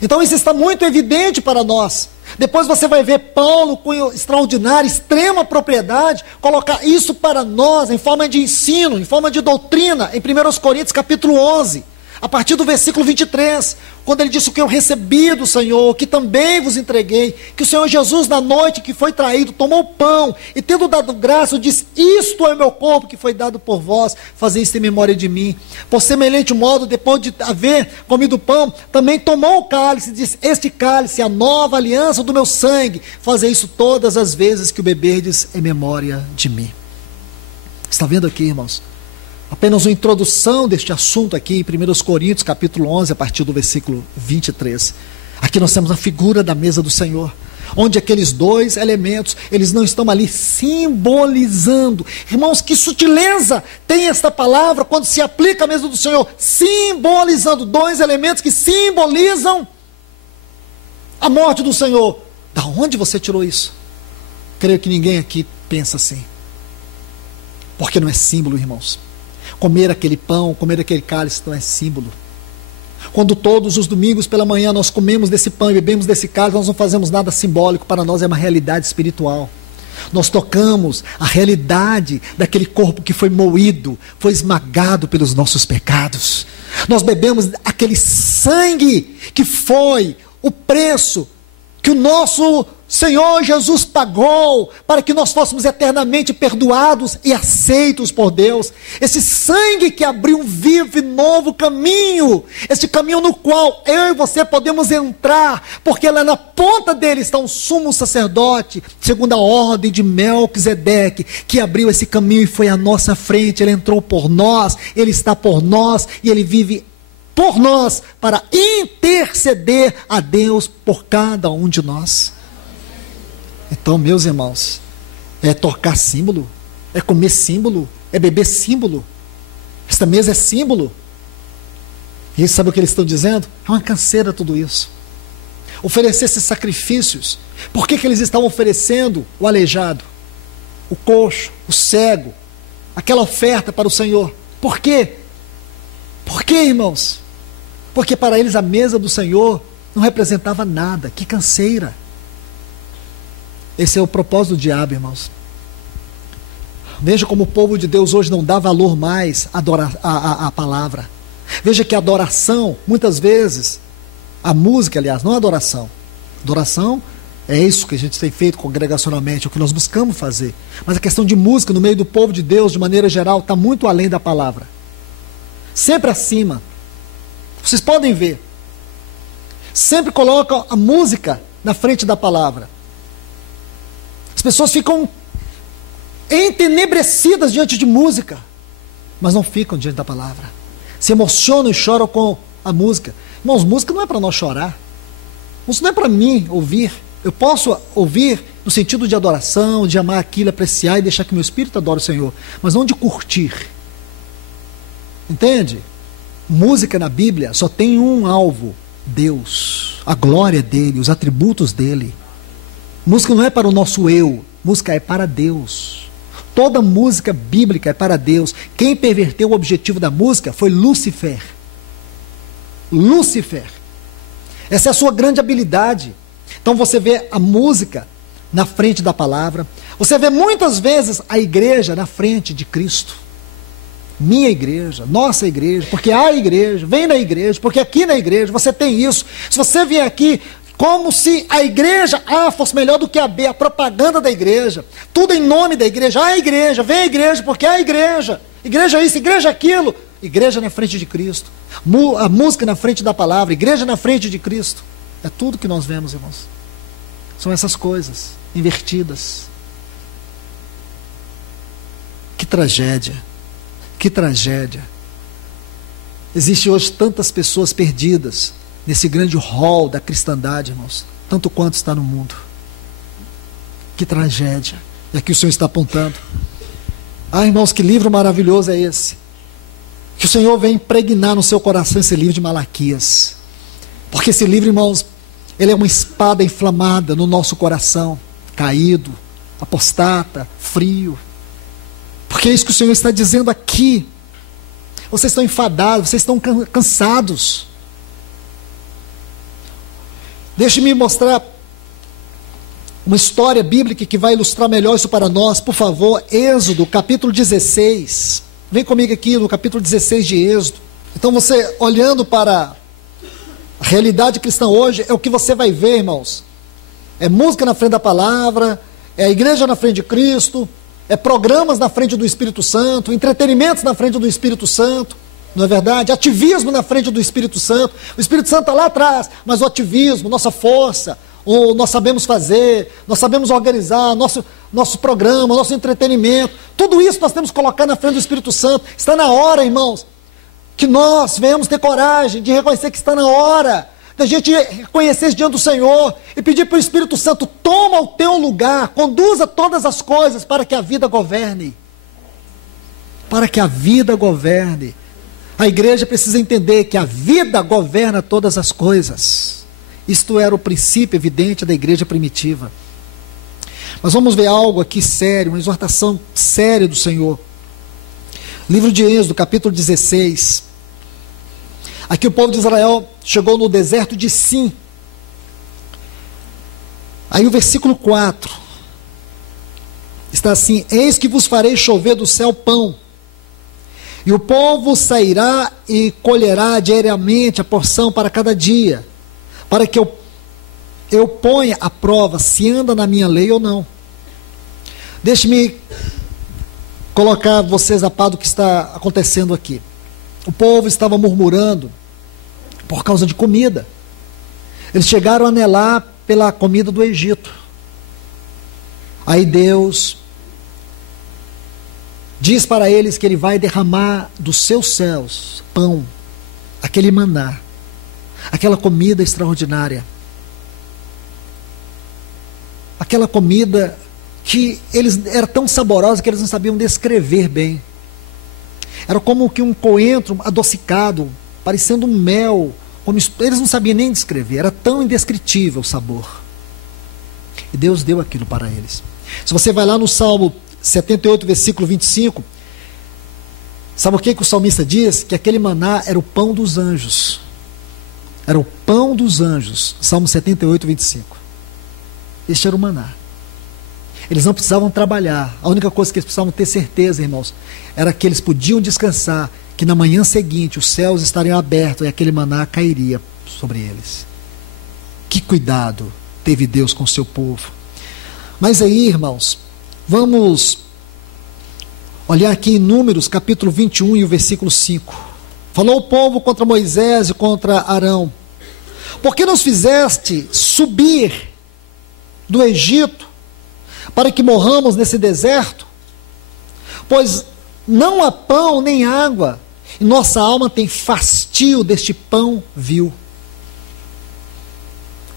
Então isso está muito evidente para nós. Depois você vai ver Paulo com extraordinária, extrema propriedade, colocar isso para nós em forma de ensino, em forma de doutrina, em 1 Coríntios capítulo 11. A partir do versículo 23, quando ele disse o que eu recebi do Senhor, que também vos entreguei, que o Senhor Jesus na noite que foi traído, tomou o pão, e tendo dado graça, disse, isto é o meu corpo que foi dado por vós, fazei isso em memória de mim. Por semelhante modo, depois de haver comido o pão, também tomou o cálice, e disse, este cálice é a nova aliança do meu sangue, fazei isso todas as vezes que o beberdes em memória de mim. Está vendo aqui, irmãos? Apenas uma introdução deste assunto aqui em 1 Coríntios, capítulo 11, a partir do versículo 23. Aqui nós temos a figura da mesa do Senhor, onde aqueles dois elementos, eles não estão ali simbolizando. Irmãos, que sutileza tem esta palavra quando se aplica à mesa do Senhor, simbolizando, dois elementos que simbolizam a morte do Senhor. Da onde você tirou isso? Creio que ninguém aqui pensa assim. Porque não é símbolo, irmãos. Comer aquele pão, comer aquele cálice não é símbolo. Quando todos os domingos pela manhã nós comemos desse pão e bebemos desse cálice, nós não fazemos nada simbólico, para nós é uma realidade espiritual. Nós tocamos a realidade daquele corpo que foi moído, foi esmagado pelos nossos pecados. Nós bebemos aquele sangue que foi o preço que o nosso Senhor Jesus pagou para que nós fôssemos eternamente perdoados e aceitos por Deus. Esse sangue que abriu um vivo e novo caminho, esse caminho no qual eu e você podemos entrar, porque lá na ponta dele está um sumo sacerdote, segundo a ordem de Melquisedeque, que abriu esse caminho e foi à nossa frente. Ele entrou por nós, ele está por nós e ele vive por nós para interceder a Deus por cada um de nós. Então, meus irmãos, é tocar símbolo, é comer símbolo, é beber símbolo. Esta mesa é símbolo. E sabe o que eles estão dizendo? É uma canseira tudo isso. Oferecer esses sacrifícios. Por que eles estavam oferecendo o aleijado, o coxo, o cego, aquela oferta para o Senhor? Por quê? Por quê, irmãos? Porque para eles a mesa do Senhor não representava nada. Que canseira. Esse é o propósito do diabo, irmãos. Veja como o povo de Deus hoje não dá valor mais à palavra. Veja que a adoração, muitas vezes, a música, aliás, não a adoração. Adoração é isso que a gente tem feito congregacionalmente, é o que nós buscamos fazer. Mas a questão de música no meio do povo de Deus, de maneira geral, está muito além da palavra. Sempre acima. Vocês podem ver. Sempre colocam a música na frente da palavra. As pessoas ficam entenebrecidas diante de música, mas não ficam diante da palavra. Se emocionam e choram com a música. Irmãos, música não é para nós chorar. Música não é para mim ouvir. Eu posso ouvir no sentido de adoração, de amar aquilo, apreciar e deixar que meu espírito adore o Senhor, mas não de curtir. Entende? Música na Bíblia só tem um alvo: Deus, a glória dele, os atributos dele. Música não é para o nosso eu, música é para Deus. Toda música bíblica é para Deus. Quem perverteu o objetivo da música foi Lúcifer. Lúcifer. Essa é a sua grande habilidade. Então você vê a música na frente da palavra. Você vê muitas vezes a igreja na frente de Cristo. Minha igreja, nossa igreja, porque a igreja, vem na igreja, porque aqui na igreja você tem isso. Se você vier aqui, como se a igreja A fosse melhor do que a B, a propaganda da igreja, tudo em nome da igreja. A igreja, vem a igreja, porque a igreja, igreja isso, igreja aquilo. Igreja na frente de Cristo, a música na frente da palavra, igreja na frente de Cristo. É tudo que nós vemos, irmãos. São essas coisas invertidas. Que tragédia, que tragédia. Existem hoje tantas pessoas perdidas nesse grande hall da cristandade, irmãos, tanto quanto está no mundo. Que tragédia. E aqui o Senhor está apontando. Ah, irmãos, que livro maravilhoso é esse. Que o Senhor vem impregnar no seu coração esse livro de Malaquias. Porque esse livro, irmãos, ele é uma espada inflamada no nosso coração, caído, apostata, frio. Porque é isso que o Senhor está dizendo aqui. Vocês estão enfadados, vocês estão cansados. Deixe-me mostrar uma história bíblica que vai ilustrar melhor isso para nós, por favor. Êxodo, capítulo 16. Vem comigo aqui no capítulo 16 de Êxodo. Então você, olhando para a realidade cristã hoje, é o que você vai ver, irmãos. É música na frente da palavra, é a igreja na frente de Cristo, é programas na frente do Espírito Santo, entretenimentos na frente do Espírito Santo. Não é verdade? Ativismo na frente do Espírito Santo. O Espírito Santo está lá atrás, mas o ativismo, nossa força, nós sabemos fazer, nós sabemos organizar, nosso programa, nosso entretenimento, tudo isso nós temos que colocar na frente do Espírito Santo. Está na hora, irmãos, que nós venhamos ter coragem de reconhecer que está na hora da gente reconhecer diante do Senhor e pedir para o Espírito Santo: toma o teu lugar, conduza todas as coisas para que a vida governe. Para que a vida governe. A igreja precisa entender que a vida governa todas as coisas. Isto era o princípio evidente da igreja primitiva. Mas vamos ver algo aqui sério, uma exortação séria do Senhor. Livro de Êxodo, capítulo 16. Aqui o povo de Israel chegou no deserto de Sim. Aí o versículo 4. está assim: eis que vos farei chover do céu pão, e o povo sairá e colherá diariamente a porção para cada dia, para que eu ponha à prova se anda na minha lei ou não. Deixe-me colocar vocês a par do que está acontecendo aqui. O povo estava murmurando por causa de comida. Eles chegaram a anelar pela comida do Egito. Aí Deus diz para eles que Ele vai derramar dos seus céus pão, aquele maná, aquela comida extraordinária, aquela comida que era tão saborosa que eles não sabiam descrever bem. Era como que um coentro adocicado, parecendo um mel, eles não sabiam nem descrever, era tão indescritível o sabor. E Deus deu aquilo para eles. Se você vai lá no Salmo 78, versículo 25, sabe o que o salmista diz? Que aquele maná era o pão dos anjos. Era o pão dos anjos. Salmo 78, 25. Este era o maná. Eles não precisavam trabalhar. A única coisa que eles precisavam ter certeza, irmãos, era que eles podiam descansar, que na manhã seguinte os céus estariam abertos e aquele maná cairia sobre eles. Que cuidado teve Deus com o seu povo. Mas aí, irmãos, vamos olhar aqui em Números, capítulo 21 e o versículo 5. Falou o povo contra Moisés e contra Arão: por que nos fizeste subir do Egito para que morramos nesse deserto? Pois não há pão nem água, e nossa alma tem fastio deste pão vil.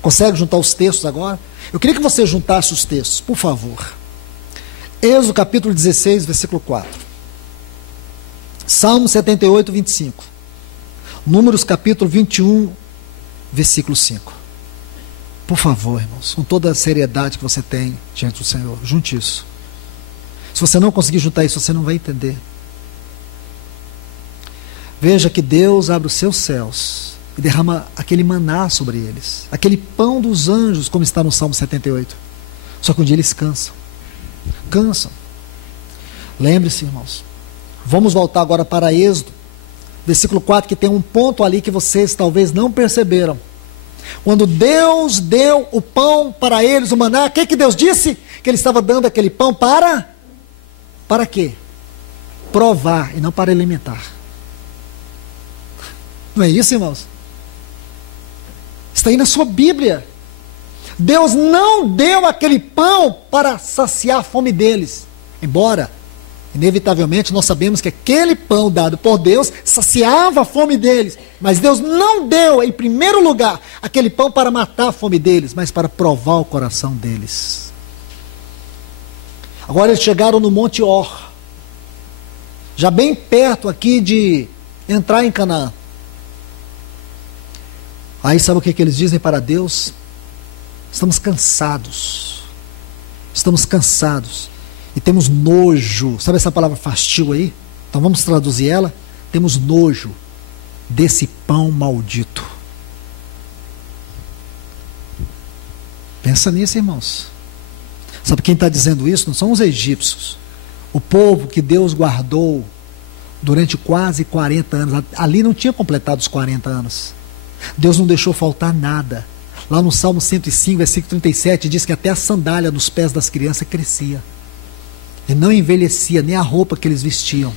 Consegue juntar os textos agora? Eu queria que você juntasse os textos, por favor. Êxodo capítulo 16, versículo 4. Salmo 78, 25. Números capítulo 21, versículo 5. Por favor, irmãos, com toda a seriedade que você tem diante do Senhor, junte isso. Se você não conseguir juntar isso, você não vai entender. Veja que Deus abre os seus céus e derrama aquele maná sobre eles, aquele pão dos anjos, como está no Salmo 78. Só que um dia eles cansam. Lembre-se, irmãos, vamos voltar agora para Êxodo, versículo 4, que tem um ponto ali que vocês talvez não perceberam. Quando Deus deu o pão para eles, o maná, o que Deus disse? Que Ele estava dando aquele pão para quê? Provar e não para alimentar. Não é isso, irmãos? Está aí na sua Bíblia. Deus não deu aquele pão para saciar a fome deles. Embora, inevitavelmente, nós sabemos que aquele pão dado por Deus saciava a fome deles. Mas Deus não deu, em primeiro lugar, aquele pão para matar a fome deles, mas para provar o coração deles. Agora eles chegaram no Monte Or, já bem perto aqui de entrar em Canaã. Aí sabe o que eles dizem para Deus? Estamos cansados e temos nojo. Sabe essa palavra fastio aí? Então vamos traduzir ela. Temos nojo desse pão maldito. Pensa nisso, irmãos. Sabe quem está dizendo isso? Não são os egípcios. O povo que Deus guardou durante quase 40 anos. Ali não tinha completado os 40 anos. Deus não deixou faltar nada. Lá no Salmo 105, versículo 37, diz que até a sandália nos pés das crianças crescia. E não envelhecia nem a roupa que eles vestiam.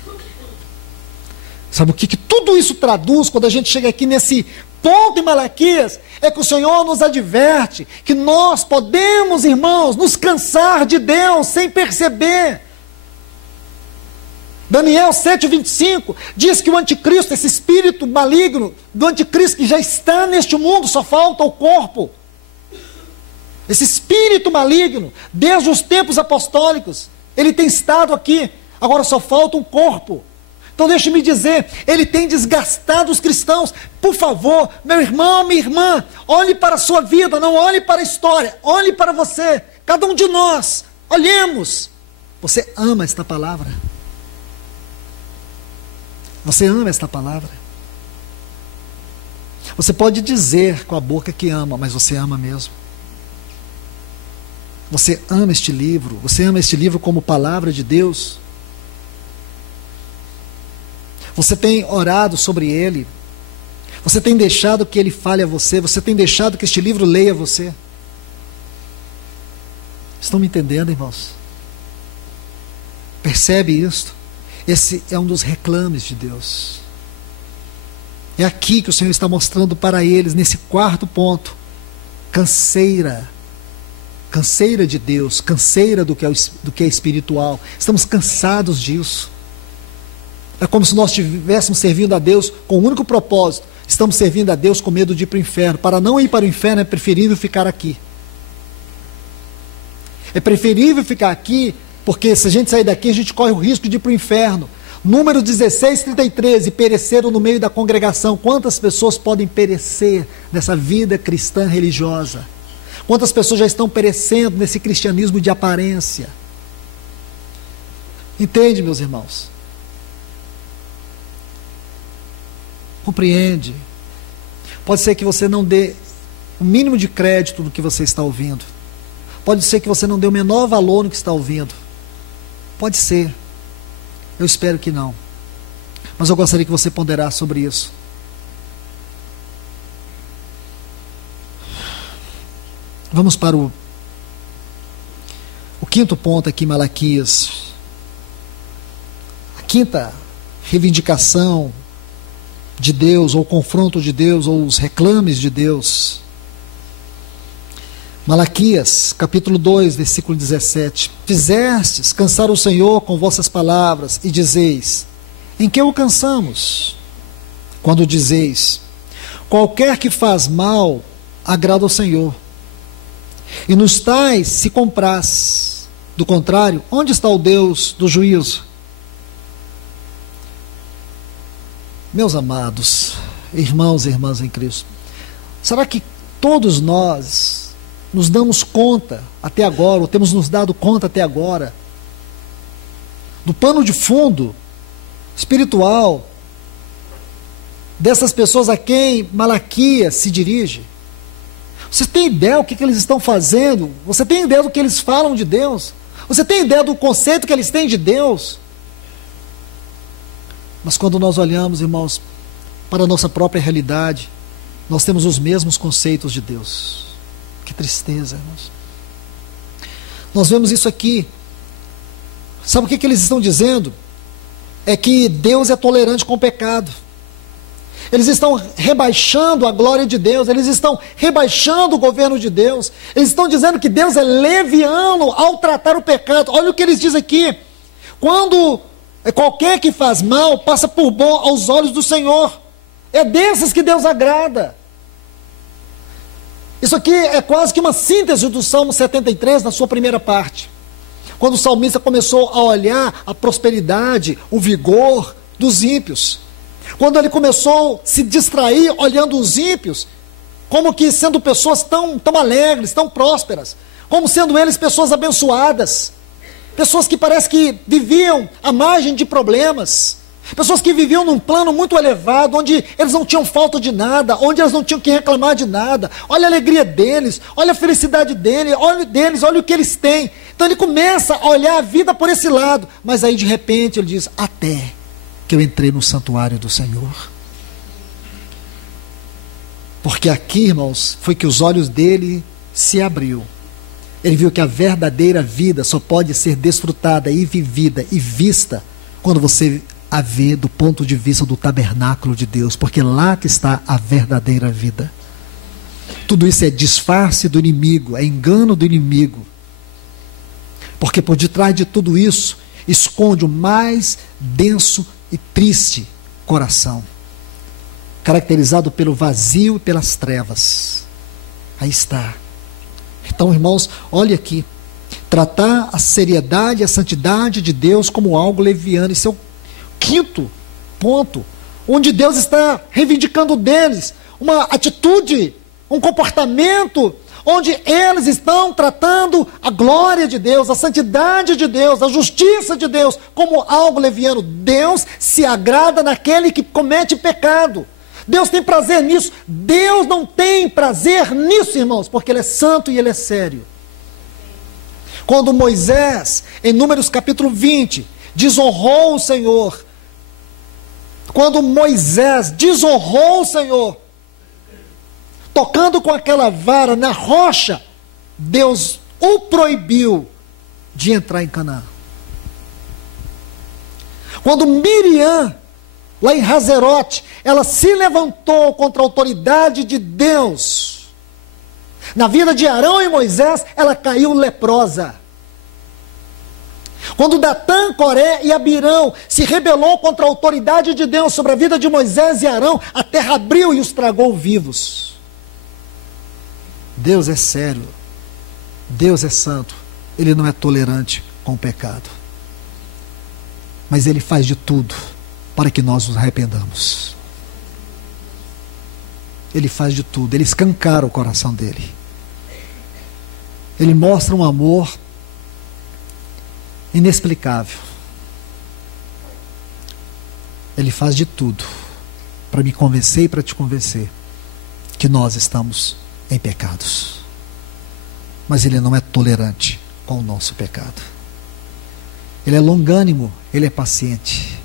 Sabe o que tudo isso traduz quando a gente chega aqui nesse ponto em Malaquias? É que o Senhor nos adverte que nós podemos, irmãos, nos cansar de Deus sem perceber. Daniel 7,25 diz que o anticristo, esse espírito maligno do anticristo que já está neste mundo, só falta o corpo. Esse espírito maligno, desde os tempos apostólicos, ele tem estado aqui, agora só falta um corpo. Então deixe-me dizer, ele tem desgastado os cristãos. Por favor, meu irmão, minha irmã, olhe para a sua vida, não olhe para a história, olhe para você, cada um de nós, olhemos. Você ama esta palavra? Você ama esta palavra? Você pode dizer com a boca que ama, mas você ama mesmo? Você ama este livro? Você ama este livro como palavra de Deus? Você tem orado sobre ele? Você tem deixado que ele fale a você? Você tem deixado que este livro leia você? Estão me entendendo, irmãos? Percebe isto? Esse é um dos reclames de Deus. É aqui que o Senhor está mostrando para eles, nesse quarto ponto. Canseira de Deus, canseira do que é espiritual. Estamos cansados disso. É como se nós estivéssemos servindo a Deus com o único propósito. Estamos servindo a Deus com medo de ir para o inferno. Para não ir para o inferno é preferível ficar aqui. É preferível ficar aqui, porque se a gente sair daqui, a gente corre o risco de ir para o inferno. Número 16:33, pereceram no meio da congregação. Quantas pessoas podem perecer nessa vida cristã religiosa? Quantas pessoas já estão perecendo nesse cristianismo de aparência? Entende, meus irmãos? Compreende? Pode ser que você não dê o mínimo de crédito no que você está ouvindo. Pode ser que você não dê o menor valor no que está ouvindo. Pode ser. Eu espero que não. Mas eu gostaria que você ponderasse sobre isso. Vamos para o quinto ponto aqui, Malaquias. A quinta reivindicação de Deus, ou confronto de Deus, ou os reclames de Deus. Malaquias, capítulo 2, versículo 17. Fizestes cansar o Senhor com vossas palavras, e dizeis: em que o cansamos? Quando dizeis: qualquer que faz mal, agrada ao Senhor. E nos tais se compraz. Do contrário, onde está o Deus do juízo? Meus amados, irmãos e irmãs em Cristo, será que todos nós nos damos conta até agora, ou temos nos dado conta até agora, do pano de fundo espiritual dessas pessoas a quem Malaquias se dirige? Você tem ideia do que eles estão fazendo? Você tem ideia do que eles falam de Deus? Você tem ideia do conceito que eles têm de Deus? Mas quando nós olhamos, irmãos, para a nossa própria realidade, nós temos os mesmos conceitos de Deus. Que tristeza, irmãos. Nós vemos isso aqui. Sabe o que eles estão dizendo? É que Deus é tolerante com o pecado. Eles estão rebaixando a glória de Deus, eles estão rebaixando o governo de Deus, eles estão dizendo que Deus é leviano ao tratar o pecado. Olha o que eles dizem aqui: quando qualquer que faz mal passa por bom aos olhos do Senhor, é desses que Deus agrada. Isso aqui é quase que uma síntese do Salmo 73 na sua primeira parte, quando o salmista começou a olhar a prosperidade, o vigor dos ímpios. Quando ele começou a se distrair olhando os ímpios, como que sendo pessoas tão alegres, tão prósperas, como sendo eles pessoas abençoadas, pessoas que parece que viviam à margem de problemas, pessoas que viviam num plano muito elevado, onde eles não tinham falta de nada, onde eles não tinham que reclamar de nada. Olha a alegria deles, olha a felicidade deles, olha o que eles têm. Então ele começa a olhar a vida por esse lado, mas aí de repente ele diz: até que eu entrei no santuário do Senhor. Porque aqui, irmãos, foi que os olhos dele se abriu. Ele viu que a verdadeira vida só pode ser desfrutada e vivida e vista quando você a vê do ponto de vista do tabernáculo de Deus, porque lá que está a verdadeira vida. Tudo isso é disfarce do inimigo, é engano do inimigo. Porque por detrás de tudo isso esconde o mais denso e triste coração, caracterizado pelo vazio e pelas trevas. Aí está. Então, irmãos, olhe aqui: tratar a seriedade e a santidade de Deus como algo leviano. Esse é o quinto ponto, onde Deus está reivindicando deles uma atitude, um comportamento, onde eles estão tratando a glória de Deus, a santidade de Deus, a justiça de Deus como algo leviano. Deus se agrada naquele que comete pecado. Deus tem prazer nisso. Deus não tem prazer nisso, irmãos, porque Ele é santo e Ele é sério. Quando Moisés, em Números capítulo 20, desonrou o Senhor, quando Moisés desonrou o Senhor, tocando com aquela vara na rocha, Deus o proibiu de entrar em Canaã. Quando Miriam, lá em Hazerote, ela se levantou contra a autoridade de Deus, na vida de Arão e Moisés, ela caiu leprosa. Quando Datã, Coré e Abirão se rebelou contra a autoridade de Deus sobre a vida de Moisés e Arão, a terra abriu e os tragou vivos. Deus é sério, Deus é santo, Ele não é tolerante com o pecado, mas Ele faz de tudo para que nós nos arrependamos. Ele faz de tudo, Ele escancara o coração dele, Ele mostra um amor inexplicável, Ele faz de tudo para me convencer e para te convencer que nós estamos em pecados, mas Ele não é tolerante com o nosso pecado. Ele é longânimo, Ele é paciente,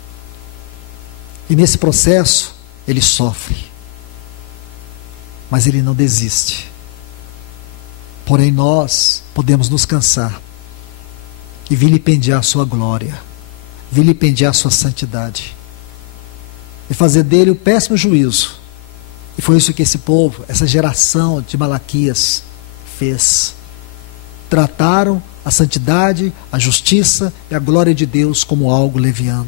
e nesse processo Ele sofre, mas Ele não desiste. Porém nós podemos nos cansar e vilipendiar a sua glória, vilipendiar a sua santidade, e fazer dele o péssimo juízo. E foi isso que esse povo, essa geração de Malaquias fez. Trataram a santidade, a justiça e a glória de Deus como algo leviano.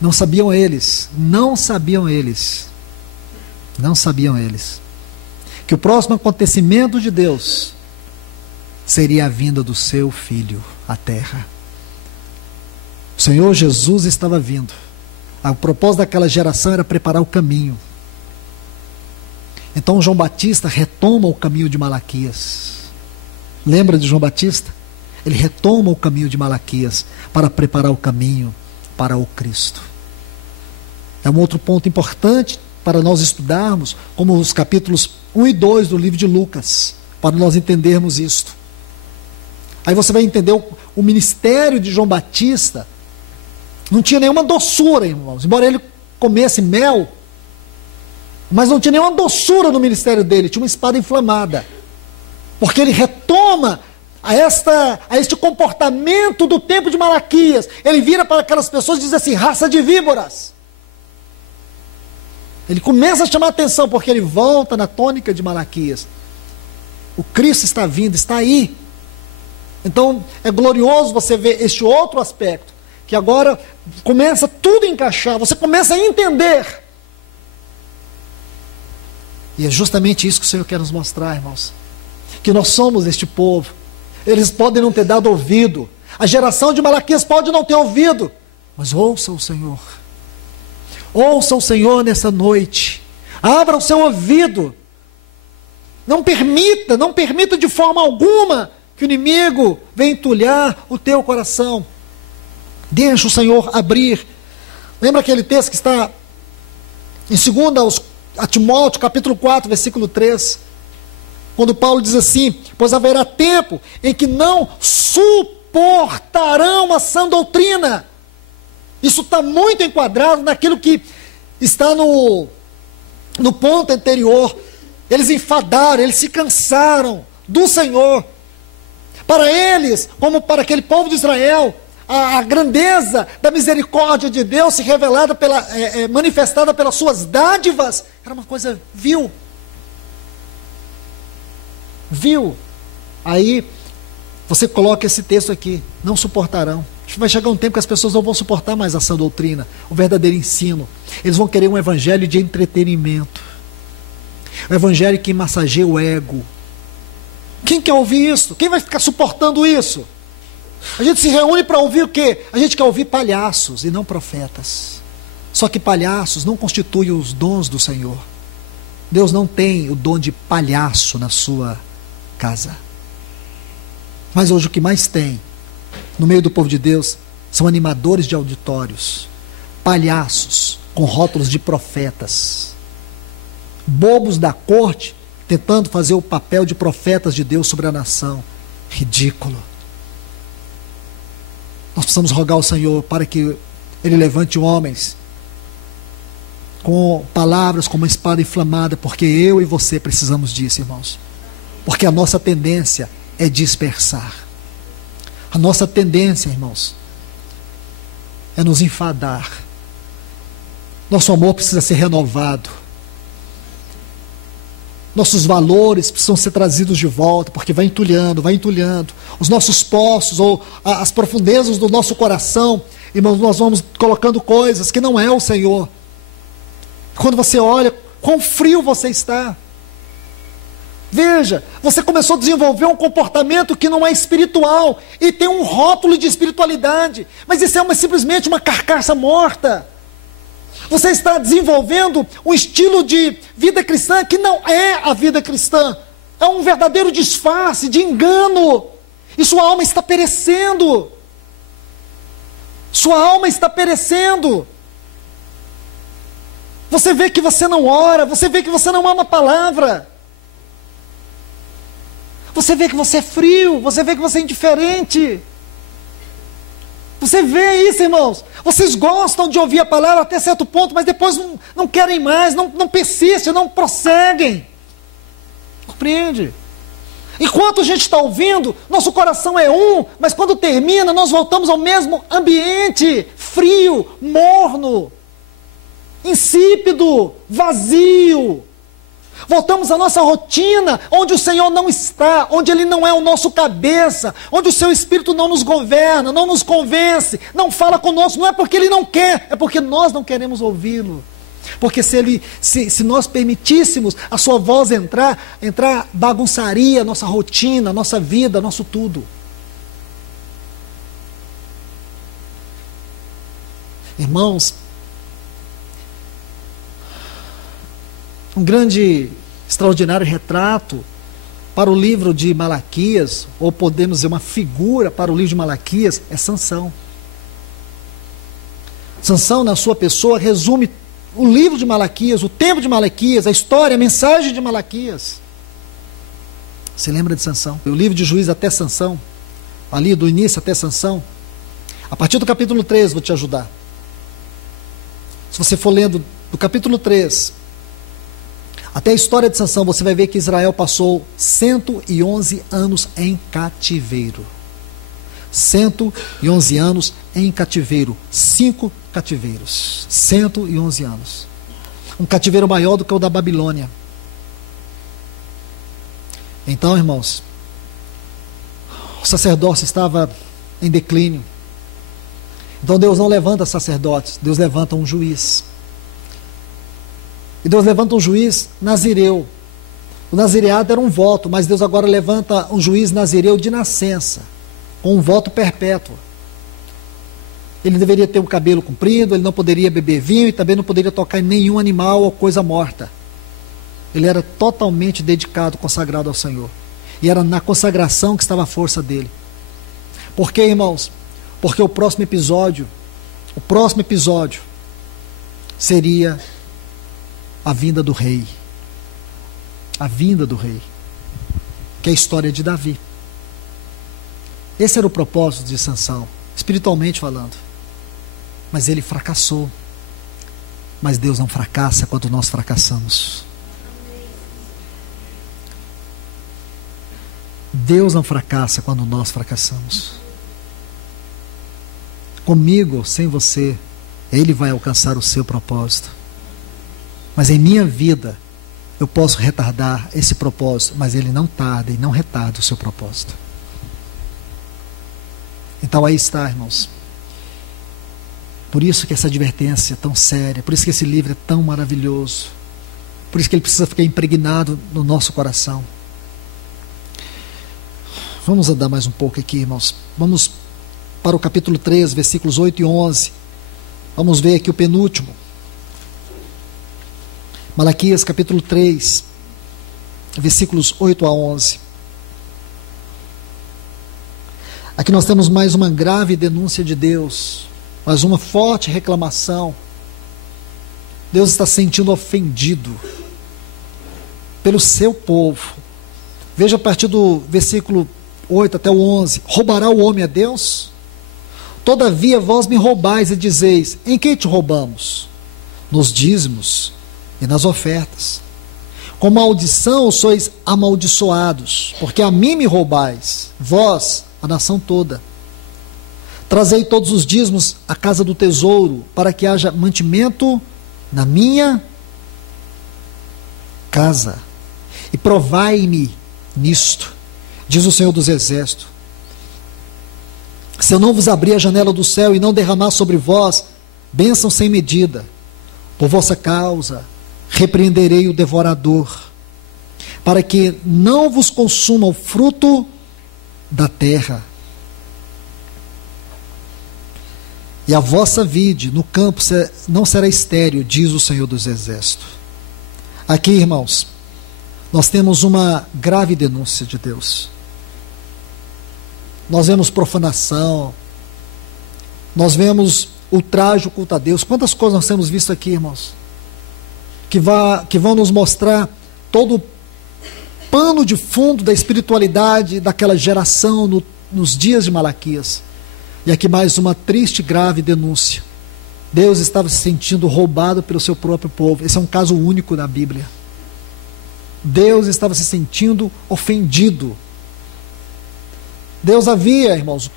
Não sabiam eles que o próximo acontecimento de Deus seria a vinda do seu Filho à terra. O Senhor Jesus estava vindo. O propósito daquela geração era preparar o caminho. Então João Batista retoma o caminho de Malaquias. Lembra de João Batista? Ele retoma o caminho de Malaquias para preparar o caminho para o Cristo. É um outro ponto importante para nós estudarmos, como os capítulos 1 e 2 do livro de Lucas, para nós entendermos isto. Aí você vai entender o ministério de João Batista. Não tinha nenhuma doçura, irmãos. Embora ele comesse mel, mas não tinha nenhuma doçura no ministério dele. Tinha uma espada inflamada. Porque ele retoma a este comportamento do tempo de Malaquias. Ele vira para aquelas pessoas e diz assim: raça de víboras. Ele começa a chamar a atenção, porque ele volta na tônica de Malaquias. O Cristo está vindo, está aí. Então é glorioso você ver este outro aspecto, que agora começa tudo a encaixar, você começa a entender. E é justamente isso que o Senhor quer nos mostrar, irmãos. Que nós somos este povo. Eles podem não ter dado ouvido, a geração de Malaquias pode não ter ouvido, mas ouça o Senhor. Ouça o Senhor nessa noite. Abra o seu ouvido. Não permita de forma alguma que o inimigo venha entulhar o teu coração. Deixa o Senhor abrir. Lembra aquele texto que está em 2 Timóteo, capítulo 4, versículo 3, quando Paulo diz assim: pois haverá tempo em que não suportarão a sã doutrina. Isso está muito enquadrado naquilo que está no ponto anterior. Eles enfadaram, eles se cansaram do Senhor. Para eles, como para aquele povo de Israel, a grandeza da misericórdia de Deus se revelada manifestada pelas suas dádivas, era uma coisa vil. Aí você coloca esse texto aqui: não suportarão. Vai chegar um tempo que as pessoas não vão suportar mais a sã doutrina, o verdadeiro ensino. Eles vão querer um evangelho de entretenimento, um evangelho que massageia o ego. Quem quer ouvir isso? Quem vai ficar suportando isso? A gente se reúne para ouvir o quê? A gente quer ouvir palhaços e não profetas. Só que palhaços não constituem os dons do Senhor. Deus não tem o dom de palhaço na sua casa. Mas hoje o que mais tem no meio do povo de Deus são animadores de auditórios, palhaços com rótulos de profetas, bobos da corte tentando fazer o papel de profetas de Deus sobre a nação, ridículo. Nós precisamos rogar ao Senhor para que Ele levante homens com palavras como uma espada inflamada, porque eu e você precisamos disso, irmãos. Porque a nossa tendência é dispersar. A nossa tendência, irmãos, é nos enfadar. Nosso amor precisa ser renovado. Nossos valores precisam ser trazidos de volta, porque vai entulhando, vai entulhando. Os nossos poços, ou as profundezas do nosso coração, irmãos, nós vamos colocando coisas que não é o Senhor. Quando você olha, quão frio você está. Veja, você começou a desenvolver um comportamento que não é espiritual, e tem um rótulo de espiritualidade, mas isso é simplesmente uma carcaça morta. Você está desenvolvendo um estilo de vida cristã que não é a vida cristã. É um verdadeiro disfarce de engano. E sua alma está perecendo. Sua alma está perecendo. Você vê que você não ora, você vê que você não ama a palavra. Você vê que você é frio, você vê que você é indiferente. Você vê isso, irmãos. Vocês gostam de ouvir a palavra até certo ponto, mas depois não querem mais, não persistem, não prosseguem. Compreende? Enquanto a gente está ouvindo, nosso coração é um, mas quando termina, nós voltamos ao mesmo ambiente, frio, morno, insípido, vazio. Voltamos à nossa rotina, onde o Senhor não está, onde Ele não é o nosso cabeça, onde o Seu Espírito não nos governa, não nos convence, não fala conosco. Não é porque Ele não quer, é porque nós não queremos ouvi-lo. Porque se nós permitíssemos a Sua voz entrar bagunçaria a nossa rotina, a nossa vida, nosso tudo. Irmãos, um grande, extraordinário retrato para o livro de Malaquias, ou podemos dizer uma figura para o livro de Malaquias, é Sansão. Sansão, na sua pessoa, resume o livro de Malaquias, o tempo de Malaquias, a história, a mensagem de Malaquias. Você lembra de Sansão? O livro de Juízes até Sansão, ali do início até Sansão. A partir do capítulo 3, vou te ajudar. Se você for lendo do capítulo 3 até a história de Sansão, você vai ver que Israel passou 111 anos em cativeiro. 111 anos em cativeiro. 5 cativeiros. 111 anos. Um cativeiro maior do que o da Babilônia. Então, irmãos, o sacerdócio estava em declínio. Então Deus não levanta sacerdotes, Deus levanta um juiz. E Deus levanta um juiz nazireu. O nazireado era um voto, mas Deus agora levanta um juiz nazireu de nascença, com um voto perpétuo. Ele deveria ter o cabelo comprido, ele não poderia beber vinho e também não poderia tocar em nenhum animal ou coisa morta. Ele era totalmente dedicado, consagrado ao Senhor. E era na consagração que estava a força dele. Por quê, irmãos? Porque o próximo episódio seria a vinda do rei. A vinda do rei. Que é a história de Davi. Esse era o propósito de Sansão, espiritualmente falando. Mas ele fracassou. Mas Deus não fracassa quando nós fracassamos. Deus não fracassa quando nós fracassamos. Comigo, sem você, Ele vai alcançar o seu propósito. Mas em minha vida, eu posso retardar esse propósito, mas Ele não tarda e não retarda o seu propósito. Então aí está, irmãos. Por isso que essa advertência é tão séria, por isso que esse livro é tão maravilhoso, por isso que ele precisa ficar impregnado no nosso coração. Vamos andar mais um pouco aqui, irmãos. Vamos para o capítulo 3, versículos 8 e 11. Vamos ver aqui o penúltimo. Malaquias capítulo 3, versículos 8 a 11. Aqui nós temos mais uma grave denúncia de Deus, mais uma forte reclamação. Deus está se sentindo ofendido pelo seu povo. Veja a partir do versículo 8 até o 11, roubará o homem a Deus? Todavia vós me roubais e dizeis, em que te roubamos? Nos dízimos e nas ofertas. Com maldição sois amaldiçoados, porque a mim me roubais, vós, a nação toda. Trazei todos os dízimos à casa do tesouro, para que haja mantimento na minha casa. E provai-me nisto, diz o Senhor dos Exércitos. Se eu não vos abrir a janela do céu e não derramar sobre vós bênção sem medida, por vossa causa repreenderei o devorador, para que não vos consuma o fruto da terra. E a vossa vide no campo não será estéril, diz o Senhor dos Exércitos. Aqui, irmãos, nós temos uma grave denúncia de Deus. Nós vemos profanação, nós vemos ultraje, culto a Deus. Quantas coisas nós temos visto aqui, irmãos? Que vão nos mostrar todo o pano de fundo da espiritualidade daquela geração nos dias de Malaquias. E aqui mais uma triste, grave denúncia. Deus estava se sentindo roubado pelo seu próprio povo. Esse é um caso único na Bíblia. Deus estava se sentindo ofendido. Deus havia, irmãos,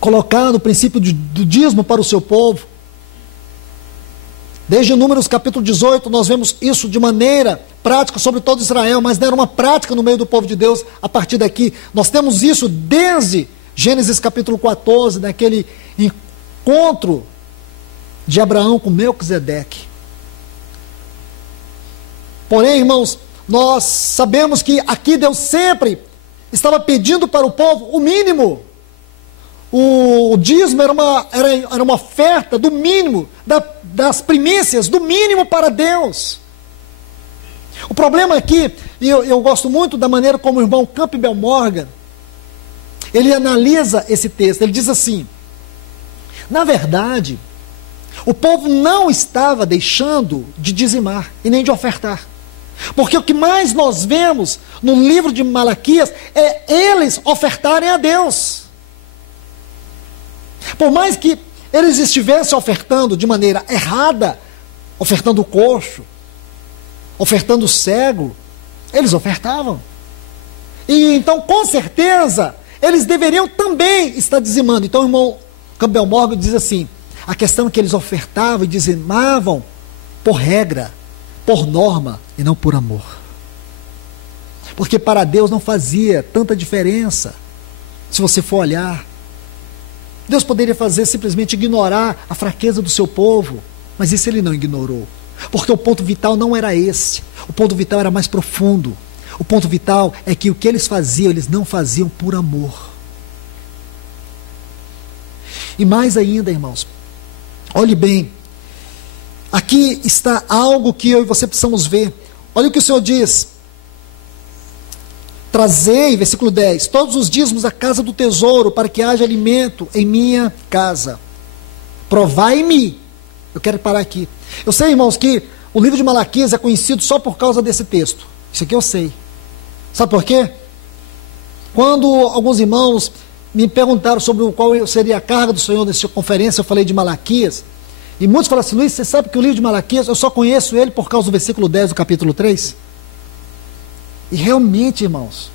colocado o princípio do dízimo para o seu povo. Desde Números capítulo 18, nós vemos isso de maneira prática sobre todo Israel, mas não era uma prática no meio do povo de Deus a partir daqui. Nós temos isso desde Gênesis capítulo 14, naquele encontro de Abraão com Melquisedeque. Porém, irmãos, nós sabemos que aqui Deus sempre estava pedindo para o povo o mínimo. O dízimo era uma oferta do mínimo, das primícias, do mínimo para Deus. O problema aqui, e eu gosto muito da maneira como o irmão Campbell Morgan, ele analisa esse texto. Ele diz assim: na verdade, o povo não estava deixando de dizimar e nem de ofertar. Porque o que mais nós vemos no livro de Malaquias é eles ofertarem a Deus. Por mais que eles estivessem ofertando de maneira errada, ofertando o coxo, ofertando o cego, eles ofertavam. E então, com certeza, eles deveriam também estar dizimando. Então, o irmão Campbell Morgan diz assim: a questão é que eles ofertavam e dizimavam por regra, por norma e não por amor. Porque para Deus não fazia tanta diferença. Se você for olhar, Deus poderia fazer simplesmente ignorar a fraqueza do seu povo, mas isso ele não ignorou. Porque o ponto vital não era esse. O ponto vital era mais profundo. O ponto vital é que o que eles faziam, eles não faziam por amor. E mais ainda, irmãos, olhe bem, aqui está algo que eu e você precisamos ver. Olha o que o Senhor diz: trazei, versículo 10, todos os dízimos à casa do tesouro, para que haja alimento em minha casa. Provai-me. Eu quero parar aqui. Eu sei, irmãos, que o livro de Malaquias é conhecido só por causa desse texto. Isso aqui eu sei. Sabe por quê? Quando alguns irmãos me perguntaram sobre qual seria a carga do Senhor nessa conferência, eu falei de Malaquias. E muitos falaram assim: Luiz, você sabe que o livro de Malaquias, eu só conheço ele por causa do versículo 10 do capítulo 3? E realmente, irmãos,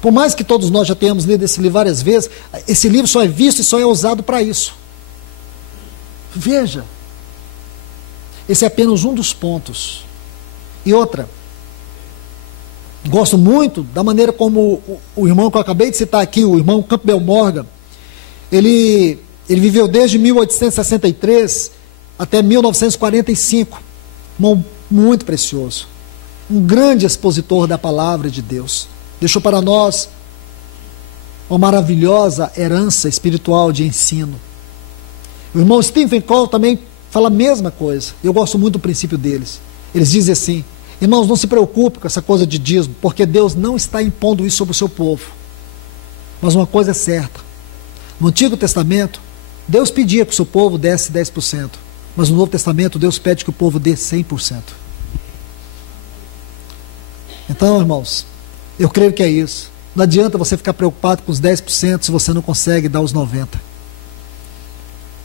por mais que todos nós já tenhamos lido esse livro várias vezes, esse livro só é visto e só é usado para isso. Veja, esse é apenas um dos pontos. E outra, gosto muito da maneira como o irmão que eu acabei de citar aqui, o irmão Campbell Morgan, ele viveu desde 1863 até 1945, irmão muito precioso, um grande expositor da palavra de Deus, deixou para nós uma maravilhosa herança espiritual de ensino. O irmão Stephen Cole também fala a mesma coisa. Eu gosto muito do princípio deles. Eles dizem assim: irmãos, não se preocupe com essa coisa de dízimo, porque Deus não está impondo isso sobre o seu povo. Mas uma coisa é certa: no Antigo Testamento, Deus pedia que o seu povo desse 10%, mas no Novo Testamento, Deus pede que o povo dê 100%. Então, irmãos, eu creio que é isso. Não adianta você ficar preocupado com os 10% se você não consegue dar os 90%.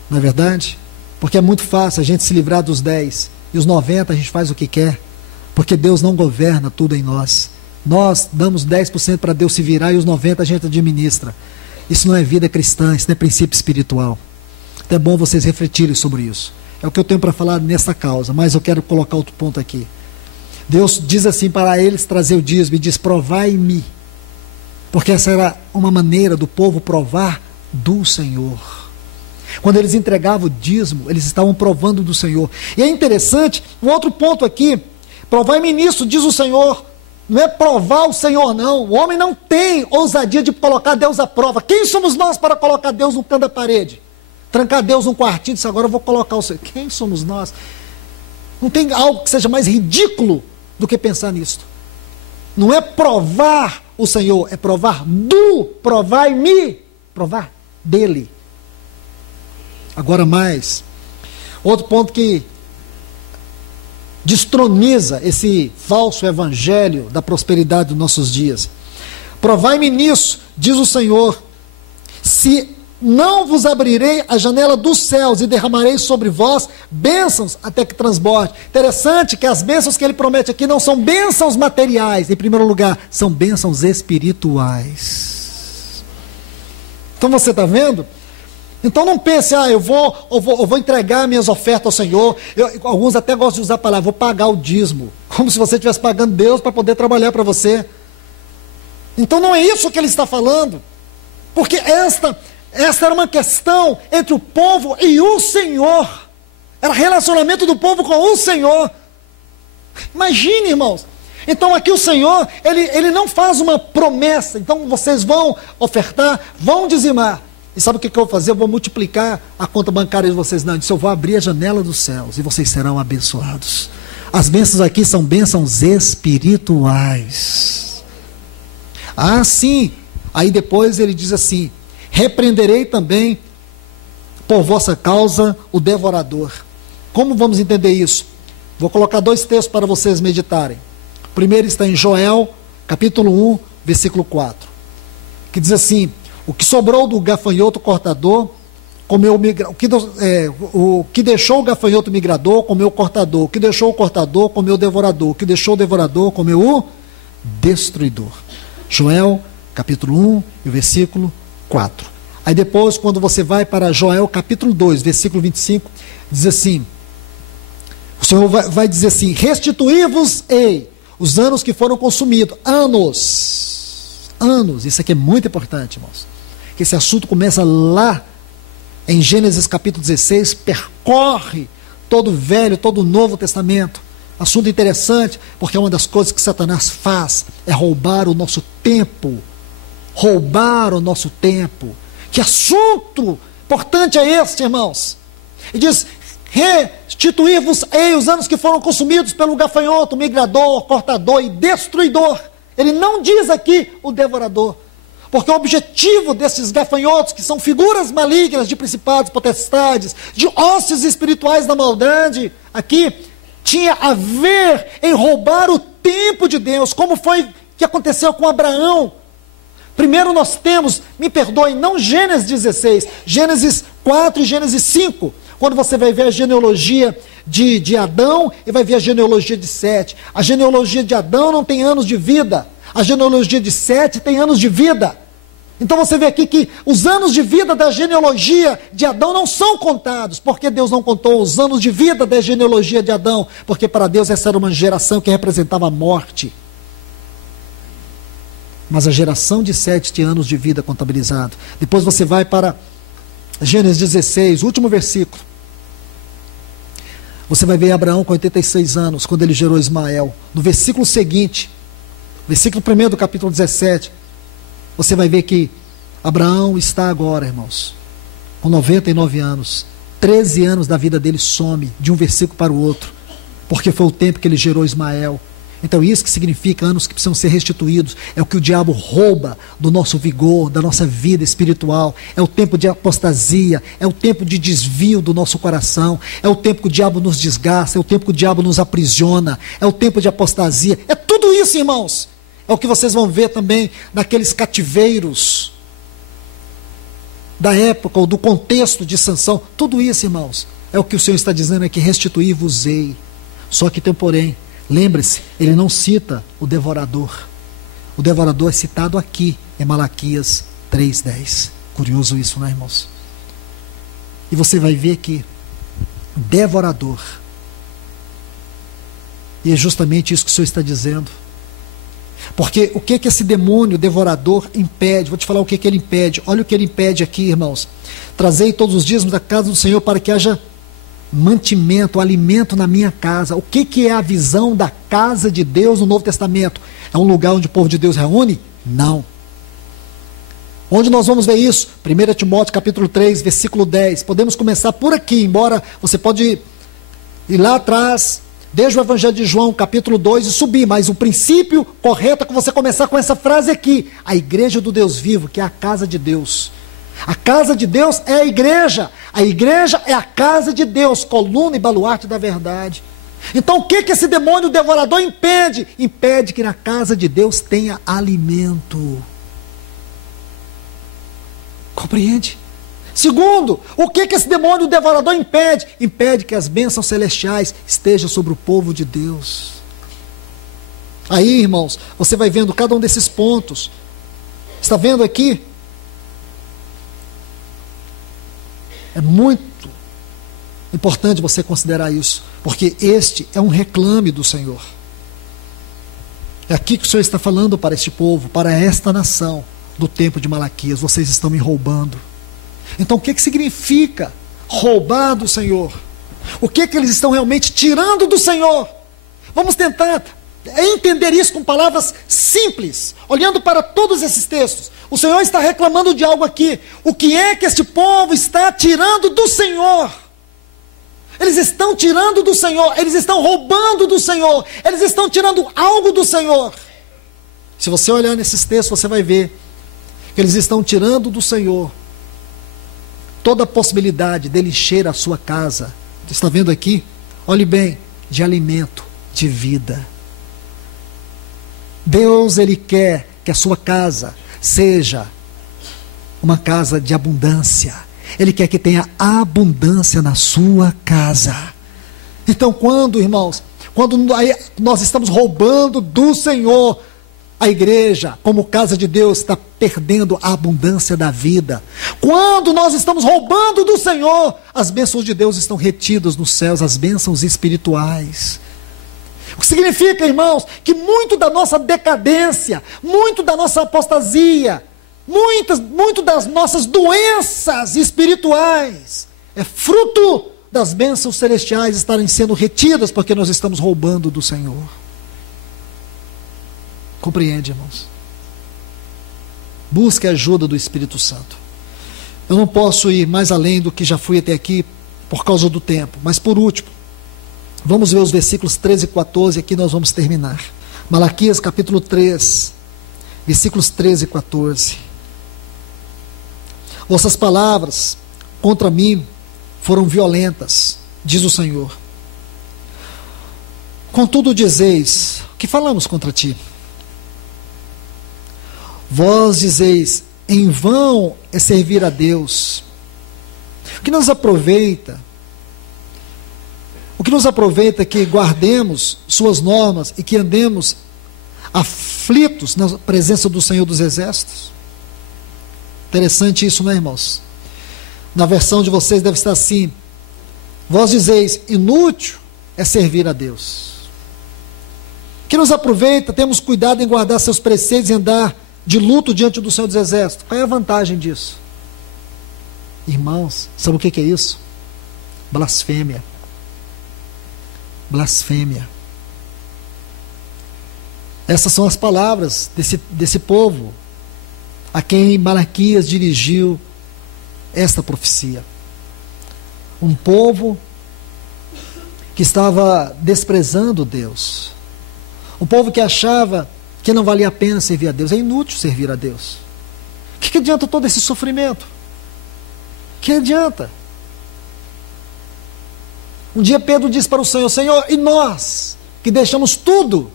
Não é verdade? Porque é muito fácil a gente se livrar dos 10%. E os 90% a gente faz o que quer. Porque Deus não governa tudo em nós. Nós damos 10% para Deus se virar e os 90% a gente administra. Isso não é vida cristã, isso não é princípio espiritual. É bom vocês refletirem sobre isso. É o que eu tenho para falar nessa causa, mas eu quero colocar outro ponto aqui. Deus diz assim para eles trazer o dízimo e diz: provai-me. Porque essa era uma maneira do povo provar do Senhor. Quando eles entregavam o dízimo, eles estavam provando do Senhor. E é interessante, um outro ponto aqui: provai-me nisso, diz o Senhor. Não é provar o Senhor, não. O homem não tem ousadia de colocar Deus à prova. Quem somos nós para colocar Deus no canto da parede? Trancar Deus num quartinho e dizer: agora eu vou colocar o Senhor. Quem somos nós? Não tem algo que seja mais ridículo do que pensar nisso. Não é provar o Senhor, é provar do, provai-me, provar dele. Agora mais, outro ponto que destroniza esse falso evangelho da prosperidade dos nossos dias. Provai-me nisso, diz o Senhor, se não vos abrirei a janela dos céus e derramarei sobre vós bênçãos até que transborde. Interessante que as bênçãos que ele promete aqui não são bênçãos materiais, em primeiro lugar, são bênçãos espirituais. Então você está vendo? Então não pense: eu vou entregar minhas ofertas ao Senhor. Alguns até gostam de usar a palavra: vou pagar o dízimo, como se você estivesse pagando Deus para poder trabalhar para você. Então não é isso que ele está falando, porque esta era uma questão entre o povo e o Senhor. Era relacionamento do povo com o Senhor. Imagine, irmãos. Então aqui o Senhor, ele não faz uma promessa: então vocês vão ofertar, vão dizimar. E sabe o que eu vou fazer? Eu vou multiplicar a conta bancária de vocês. Não, eu disse: eu vou abrir a janela dos céus e vocês serão abençoados. As bênçãos aqui são bênçãos espirituais. Ah, sim. Aí depois ele diz assim: repreenderei também por vossa causa o devorador. Como vamos entender isso? Vou colocar 2 textos para vocês meditarem. O primeiro está em Joel, capítulo 1, versículo 4, que diz assim: o que sobrou do gafanhoto cortador, comeu o que deixou o gafanhoto migrador, comeu o cortador. O que deixou o cortador, comeu o devorador. O que deixou o devorador, comeu o destruidor. Joel, capítulo 1, e o versículo 4. Aí depois, quando você vai para Joel, capítulo 2, versículo 25, diz assim: o Senhor vai dizer assim: restituí-vos-ei os anos que foram consumidos. Anos. Isso aqui é muito importante, irmãos. Que esse assunto começa lá em Gênesis capítulo 16, percorre todo o Velho, todo o Novo Testamento. Assunto interessante, porque uma das coisas que Satanás faz é roubar o nosso tempo. Roubar o nosso tempo. Que assunto importante é este, irmãos? E diz: restituir-vos-ei os anos que foram consumidos pelo gafanhoto, migrador, cortador e destruidor. Ele não diz aqui o devorador, porque o objetivo desses gafanhotos, que são figuras malignas de principados, potestades, de hostes espirituais da maldade, aqui tinha a ver em roubar o tempo de Deus, como foi que aconteceu com Abraão. Primeiro nós temos, me perdoem, não Gênesis 16, Gênesis 4 e Gênesis 5, quando você vai ver a genealogia de Adão e vai ver a genealogia de Sete. A genealogia de Adão não tem anos de vida, a genealogia de Sete tem anos de vida. Então você vê aqui que os anos de vida da genealogia de Adão não são contados. Por que Deus não contou os anos de vida da genealogia de Adão? Porque para Deus essa era uma geração que representava a morte. Mas a geração de Sete tinha anos de vida contabilizado. Depois você vai para Gênesis 16, último versículo. Você vai ver Abraão com 86 anos, quando ele gerou Ismael. No versículo seguinte, versículo 1 do capítulo 17, você vai ver que Abraão está agora, irmãos, com 99 anos. 13 anos da vida dele some de um versículo para o outro, porque foi o tempo que ele gerou Ismael. Então isso que significa anos que precisam ser restituídos. É o que o diabo rouba do nosso vigor, da nossa vida espiritual. É o tempo de apostasia, é o tempo de desvio do nosso coração, é o tempo que o diabo nos desgasta, é o tempo que o diabo nos aprisiona, é o tempo de apostasia. É tudo isso, irmãos. é o que vocês vão ver também naqueles cativeiros da época ou do contexto de Sansão. Tudo isso, irmãos, é o que o Senhor está dizendo aqui: restituir-vos-ei. Só que tem um porém. Lembre-se, ele não cita o devorador. O devorador é citado aqui em Malaquias 3:10. Curioso isso, né, irmãos? E você vai ver que devorador, e é justamente isso que o Senhor está dizendo. Porque o que esse demônio devorador impede? Vou te falar o que ele impede. Olha o que ele impede aqui, irmãos: trazei todos os dízimos da casa do Senhor para que haja mantimento, alimento na minha casa. O que é a visão da casa de Deus no Novo Testamento? É um lugar onde o povo de Deus reúne? Não. Onde nós vamos ver isso? 1 Timóteo capítulo 3, versículo 10. Podemos começar por aqui, embora você pode ir lá atrás, desde o Evangelho de João, capítulo 2, e subir, mas o princípio correto é que você começar com essa frase aqui: a igreja do Deus vivo, que é a casa de Deus. A casa de Deus é a igreja é a casa de Deus, coluna e baluarte da verdade. Então o que esse demônio devorador impede? Impede que na casa de Deus tenha alimento. Compreende? Segundo, o que esse demônio devorador impede? Impede que as bênçãos celestiais estejam sobre o povo de Deus. Aí, irmãos, você vai vendo cada um desses pontos. Está vendo aqui? É muito importante você considerar isso, porque este é um reclame do Senhor. É aqui que o Senhor está falando para este povo, para esta nação do tempo de Malaquias: vocês estão me roubando. Então o que significa roubar do Senhor? O que eles estão realmente tirando do Senhor? Vamos tentar entender isso com palavras simples, olhando para todos esses textos. O Senhor está reclamando de algo aqui. O que é que este povo está tirando do Senhor? Eles estão tirando do Senhor, eles estão roubando do Senhor, eles estão tirando algo do Senhor. Se você olhar nesses textos, você vai ver que eles estão tirando do Senhor toda a possibilidade dele encher a sua casa. Você está vendo aqui? Olhe bem, de alimento, de vida. Deus, ele quer que a sua casa seja uma casa de abundância. Ele quer que tenha abundância na sua casa. Então, quando, irmãos, quando nós estamos roubando do Senhor, a igreja, como casa de Deus, está perdendo a abundância da vida. Quando nós estamos roubando do Senhor, as bênçãos de Deus estão retidas nos céus, as bênçãos espirituais. O que significa, irmãos, que muito da nossa decadência, muito da nossa apostasia, muito das nossas doenças espirituais é fruto das bênçãos celestiais estarem sendo retidas porque nós estamos roubando do Senhor. Compreende, irmãos? Busque a ajuda do Espírito Santo. Eu não posso ir mais além do que já fui até aqui por causa do tempo, mas por último, vamos ver os versículos 13 e 14, aqui nós vamos terminar. Malaquias capítulo 3, versículos 13 e 14. Vossas palavras contra mim foram violentas, diz o Senhor. Contudo dizeis: o que falamos contra ti? Vós dizeis: em vão é servir a Deus. O que nos aproveita? O que nos aproveita é que guardemos suas normas e que andemos aflitos na presença do Senhor dos Exércitos? Interessante isso, né, irmãos? Na versão de vocês deve estar assim: vós dizeis, inútil é servir a Deus. O que nos aproveita? Temos cuidado em guardar seus preceitos e andar de luto diante do Senhor dos Exércitos. Qual é a vantagem disso? Irmãos, sabe o que é isso? Blasfêmia. Blasfêmia. Essas são as palavras desse povo a quem Malaquias dirigiu esta profecia. Um povo que estava desprezando Deus. Um povo que achava que não valia a pena servir a Deus. É inútil servir a Deus. O que adianta todo esse sofrimento? O que adianta? Um dia Pedro disse para o Senhor: Senhor, e nós que deixamos tudo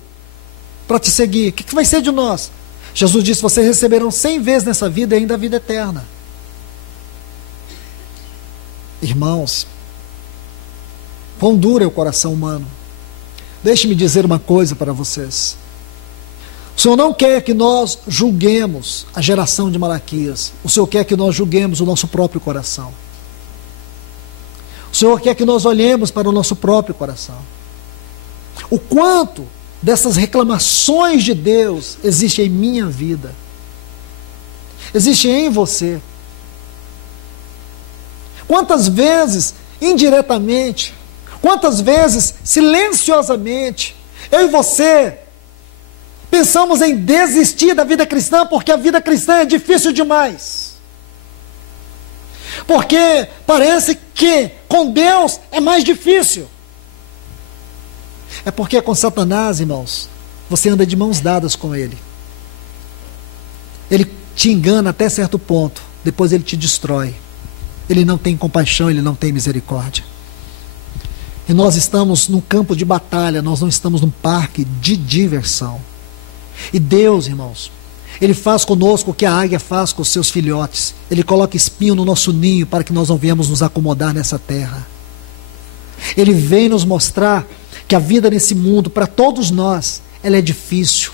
para te seguir. O que vai ser de nós? Jesus disse: vocês receberão 100 vezes nessa vida e ainda a vida eterna. Irmãos, quão duro é o coração humano. Deixe-me dizer uma coisa para vocês. O Senhor não quer que nós julguemos a geração de Malaquias. O Senhor quer que nós julguemos o nosso próprio coração. O Senhor quer que nós olhemos para o nosso próprio coração. O quanto dessas reclamações de Deus existe em minha vida, existe em você. Quantas vezes, indiretamente, quantas vezes, silenciosamente, eu e você pensamos em desistir da vida cristã porque a vida cristã é difícil demais. Porque parece que com Deus é mais difícil. É porque com Satanás, irmãos, você anda de mãos dadas com ele. Ele te engana até certo ponto, depois ele te destrói. Ele não tem compaixão, ele não tem misericórdia. E nós estamos num campo de batalha, nós não estamos num parque de diversão. E Deus, irmãos, Ele faz conosco o que a águia faz com os seus filhotes. Ele coloca espinho no nosso ninho para que nós não venhamos nos acomodar nessa terra. Ele vem nos mostrar que a vida nesse mundo, para todos nós, ela é difícil.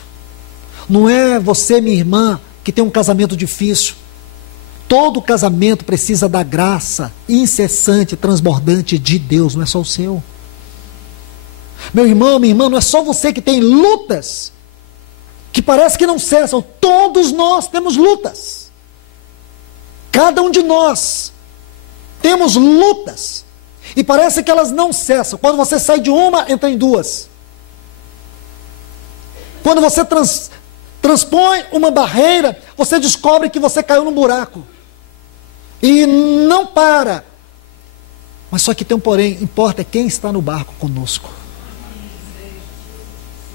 Não é você, minha irmã, que tem um casamento difícil. Todo casamento precisa da graça incessante, transbordante de Deus, não é só o seu. Meu irmão, minha irmã, não é só você que tem lutas que parece que não cessam. Todos nós temos lutas. Cada um de nós temos lutas. E parece que elas não cessam. Quando você sai de uma, entra em duas. Quando você transpõe uma barreira, você descobre que você caiu num buraco. E não para. Mas só que tem um porém, importa é quem está no barco conosco.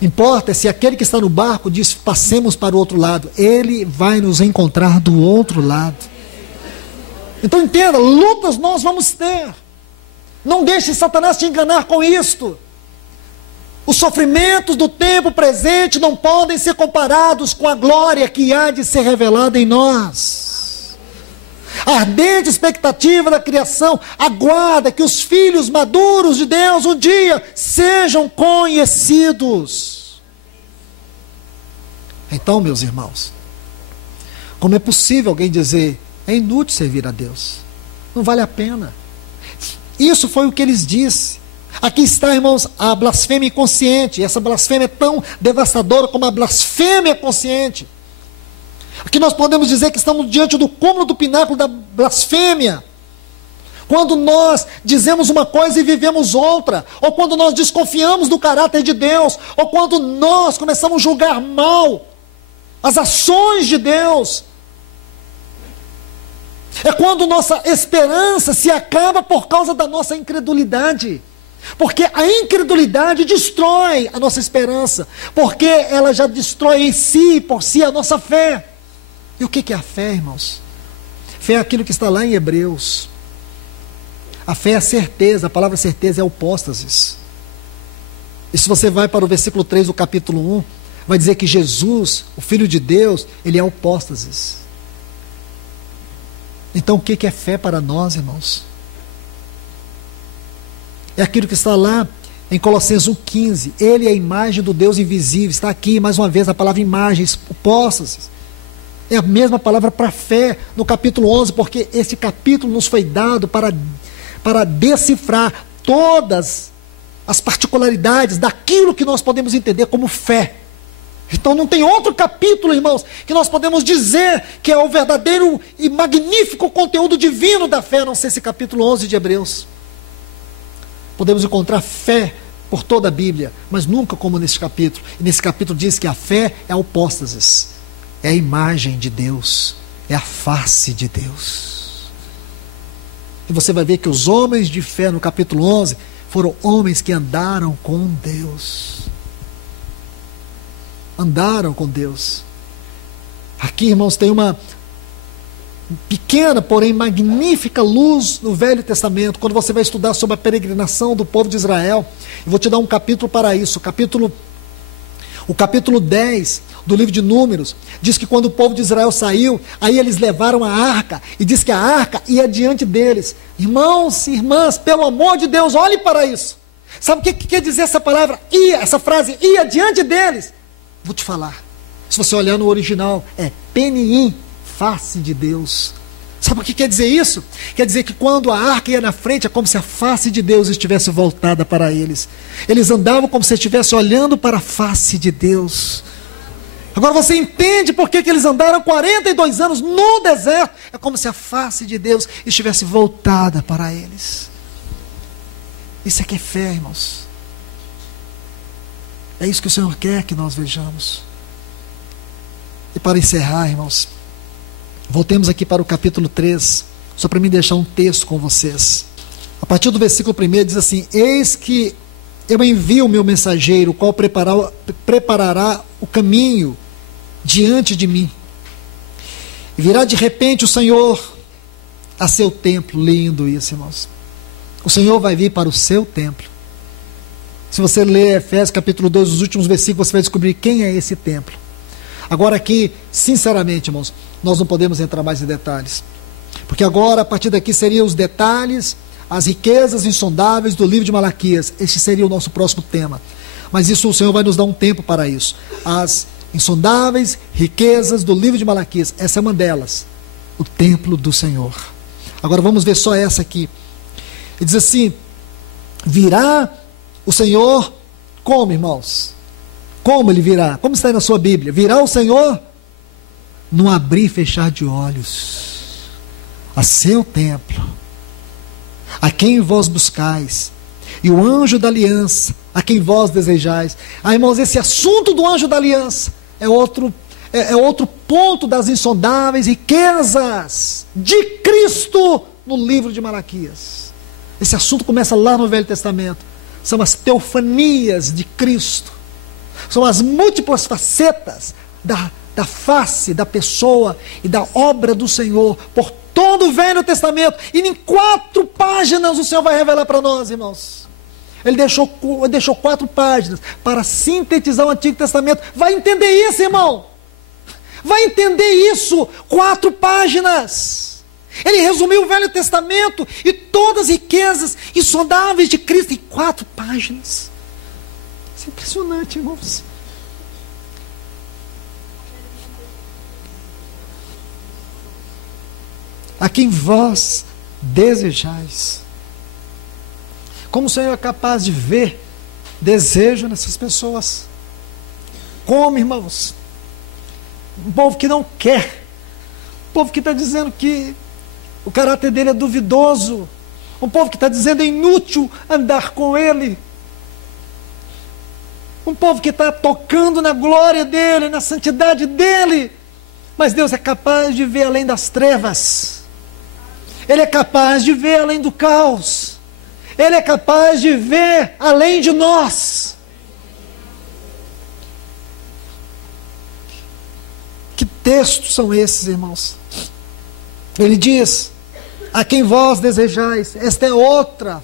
Importa se aquele que está no barco diz: passemos para o outro lado. Ele vai nos encontrar do outro lado. Então entenda, lutas nós vamos ter. Não deixe Satanás te enganar com isto. Os sofrimentos do tempo presente não podem ser comparados com a glória que há de ser revelada em nós. A ardente expectativa da criação aguarda que os filhos maduros de Deus um dia sejam conhecidos. Então, meus irmãos, como é possível alguém dizer: é inútil servir a Deus, não vale a pena? Isso foi o que eles disseram. Aqui está, irmãos, a blasfêmia inconsciente. Essa blasfêmia é tão devastadora como a blasfêmia consciente. Aqui nós podemos dizer que estamos diante do cúmulo do pináculo da blasfêmia. Quando nós dizemos uma coisa e vivemos outra, ou quando nós desconfiamos do caráter de Deus, ou quando nós começamos a julgar mal as ações de Deus. É quando nossa esperança se acaba por causa da nossa incredulidade. Porque a incredulidade destrói a nossa esperança. Porque ela já destrói em si, por si, a nossa fé. E o que é a fé, irmãos? Fé é aquilo que está lá em Hebreus. A fé é a certeza, a palavra certeza é apóstasis. E se você vai para o versículo 3 do capítulo 1, vai dizer que Jesus, o Filho de Deus, ele é apóstasis. Então o que é fé para nós, irmãos? É aquilo que está lá em Colossenses 1,15. Ele é a imagem do Deus invisível. Está aqui mais uma vez a palavra imagem, apóstasis. É a mesma palavra para fé no capítulo 11, porque esse capítulo nos foi dado para decifrar todas as particularidades daquilo que nós podemos entender como fé. Então não tem outro capítulo, irmãos, que nós podemos dizer que é o verdadeiro e magnífico conteúdo divino da fé, a não ser esse capítulo 11 de Hebreus. Podemos encontrar fé por toda a Bíblia, mas nunca como nesse capítulo. E nesse capítulo diz que a fé é a apóstasis, é a imagem de Deus, é a face de Deus. E você vai ver que os homens de fé no capítulo 11 foram homens que andaram com Deus. Andaram com Deus. Aqui, irmãos, tem uma pequena, porém magnífica luz no Velho Testamento, quando você vai estudar sobre a peregrinação do povo de Israel. Eu vou te dar um capítulo para isso, O capítulo 10 do livro de Números diz que quando o povo de Israel saiu, aí eles levaram a arca, e diz que a arca ia diante deles. Irmãos e irmãs, pelo amor de Deus, olhe para isso. Sabe o que quer dizer essa palavra? Ia, essa frase, ia diante deles. Vou te falar. Se você olhar no original, é Penim, face de Deus. Sabe o que quer dizer isso? Quer dizer que quando a arca ia na frente, é como se a face de Deus estivesse voltada para eles. Eles andavam como se estivessem olhando para a face de Deus. Agora você entende por que eles andaram 42 anos no deserto? É como se a face de Deus estivesse voltada para eles. Isso é que é fé, irmãos. É isso que o Senhor quer que nós vejamos. E para encerrar, irmãos, voltemos aqui para o capítulo 3, só para me deixar um texto com vocês. A partir do versículo 1 diz assim: eis que eu envio o meu mensageiro, o qual preparará o caminho diante de mim. E virá de repente o Senhor a seu templo. Lindo isso, irmãos. O Senhor vai vir para o seu templo. Se você ler Efésios capítulo 2, os últimos versículos, você vai descobrir quem é esse templo. Agora aqui, sinceramente, irmãos, nós não podemos entrar mais em detalhes. Porque agora, a partir daqui, seriam os detalhes, as riquezas insondáveis do livro de Malaquias. Este seria o nosso próximo tema. Mas isso, o Senhor vai nos dar um tempo para isso. As insondáveis riquezas do livro de Malaquias. Essa é uma delas. O templo do Senhor. Agora vamos ver só essa aqui. Ele diz assim: virá o Senhor como, irmãos? Como ele virá? Como está aí na sua Bíblia? Virá o Senhor num abrir e fechar de olhos a seu templo, a quem vós buscais, e o anjo da aliança, a quem vós desejais. Irmãos, esse assunto do anjo da aliança é outro ponto das insondáveis riquezas de Cristo no livro de Malaquias. Esse assunto começa lá no Velho Testamento. São as teofanias de Cristo. São as múltiplas facetas da face, da pessoa e da obra do Senhor por todo o Velho Testamento. E em 4 páginas o Senhor vai revelar para nós, irmãos. Ele deixou 4 páginas para sintetizar o Antigo Testamento. Vai entender isso, irmão? Vai entender isso? 4 páginas. Ele resumiu o Velho Testamento e todas as riquezas insondáveis de Cristo em 4 páginas. Isso é impressionante, irmãos. A quem vós desejais. Como o Senhor é capaz de ver desejo nessas pessoas? Como, irmãos? Um povo que não quer. Um povo que está dizendo que o caráter dele é duvidoso. Um povo que está dizendo é inútil andar com ele. Um povo que está tocando na glória dele, na santidade dele. Mas Deus é capaz de ver além das trevas. Ele é capaz de ver além do caos. Ele é capaz de ver além de nós. Que textos são esses, irmãos? Ele diz: a quem vós desejais. Esta é outra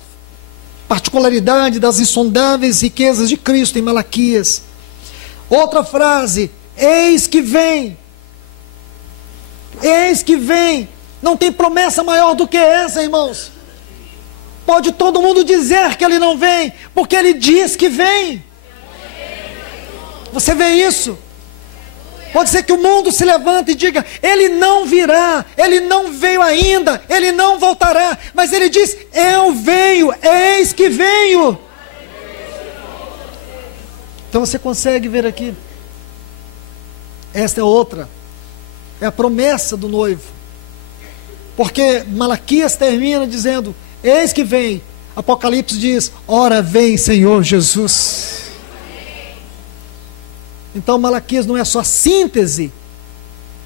particularidade das insondáveis riquezas de Cristo em Malaquias. Outra frase: eis que vem. Eis que vem. Não tem promessa maior do que essa, irmãos. Pode todo mundo dizer que ele não vem, porque ele diz que vem. Você vê isso? Pode ser que o mundo se levante e diga: ele não virá, ele não veio ainda, ele não voltará. Mas ele diz: eu venho, eis que venho. Então você consegue ver aqui. Esta é outra. É a promessa do noivo. Porque Malaquias termina dizendo: eis que vem. Apocalipse diz: ora vem, Senhor Jesus. Então Malaquias não é só a síntese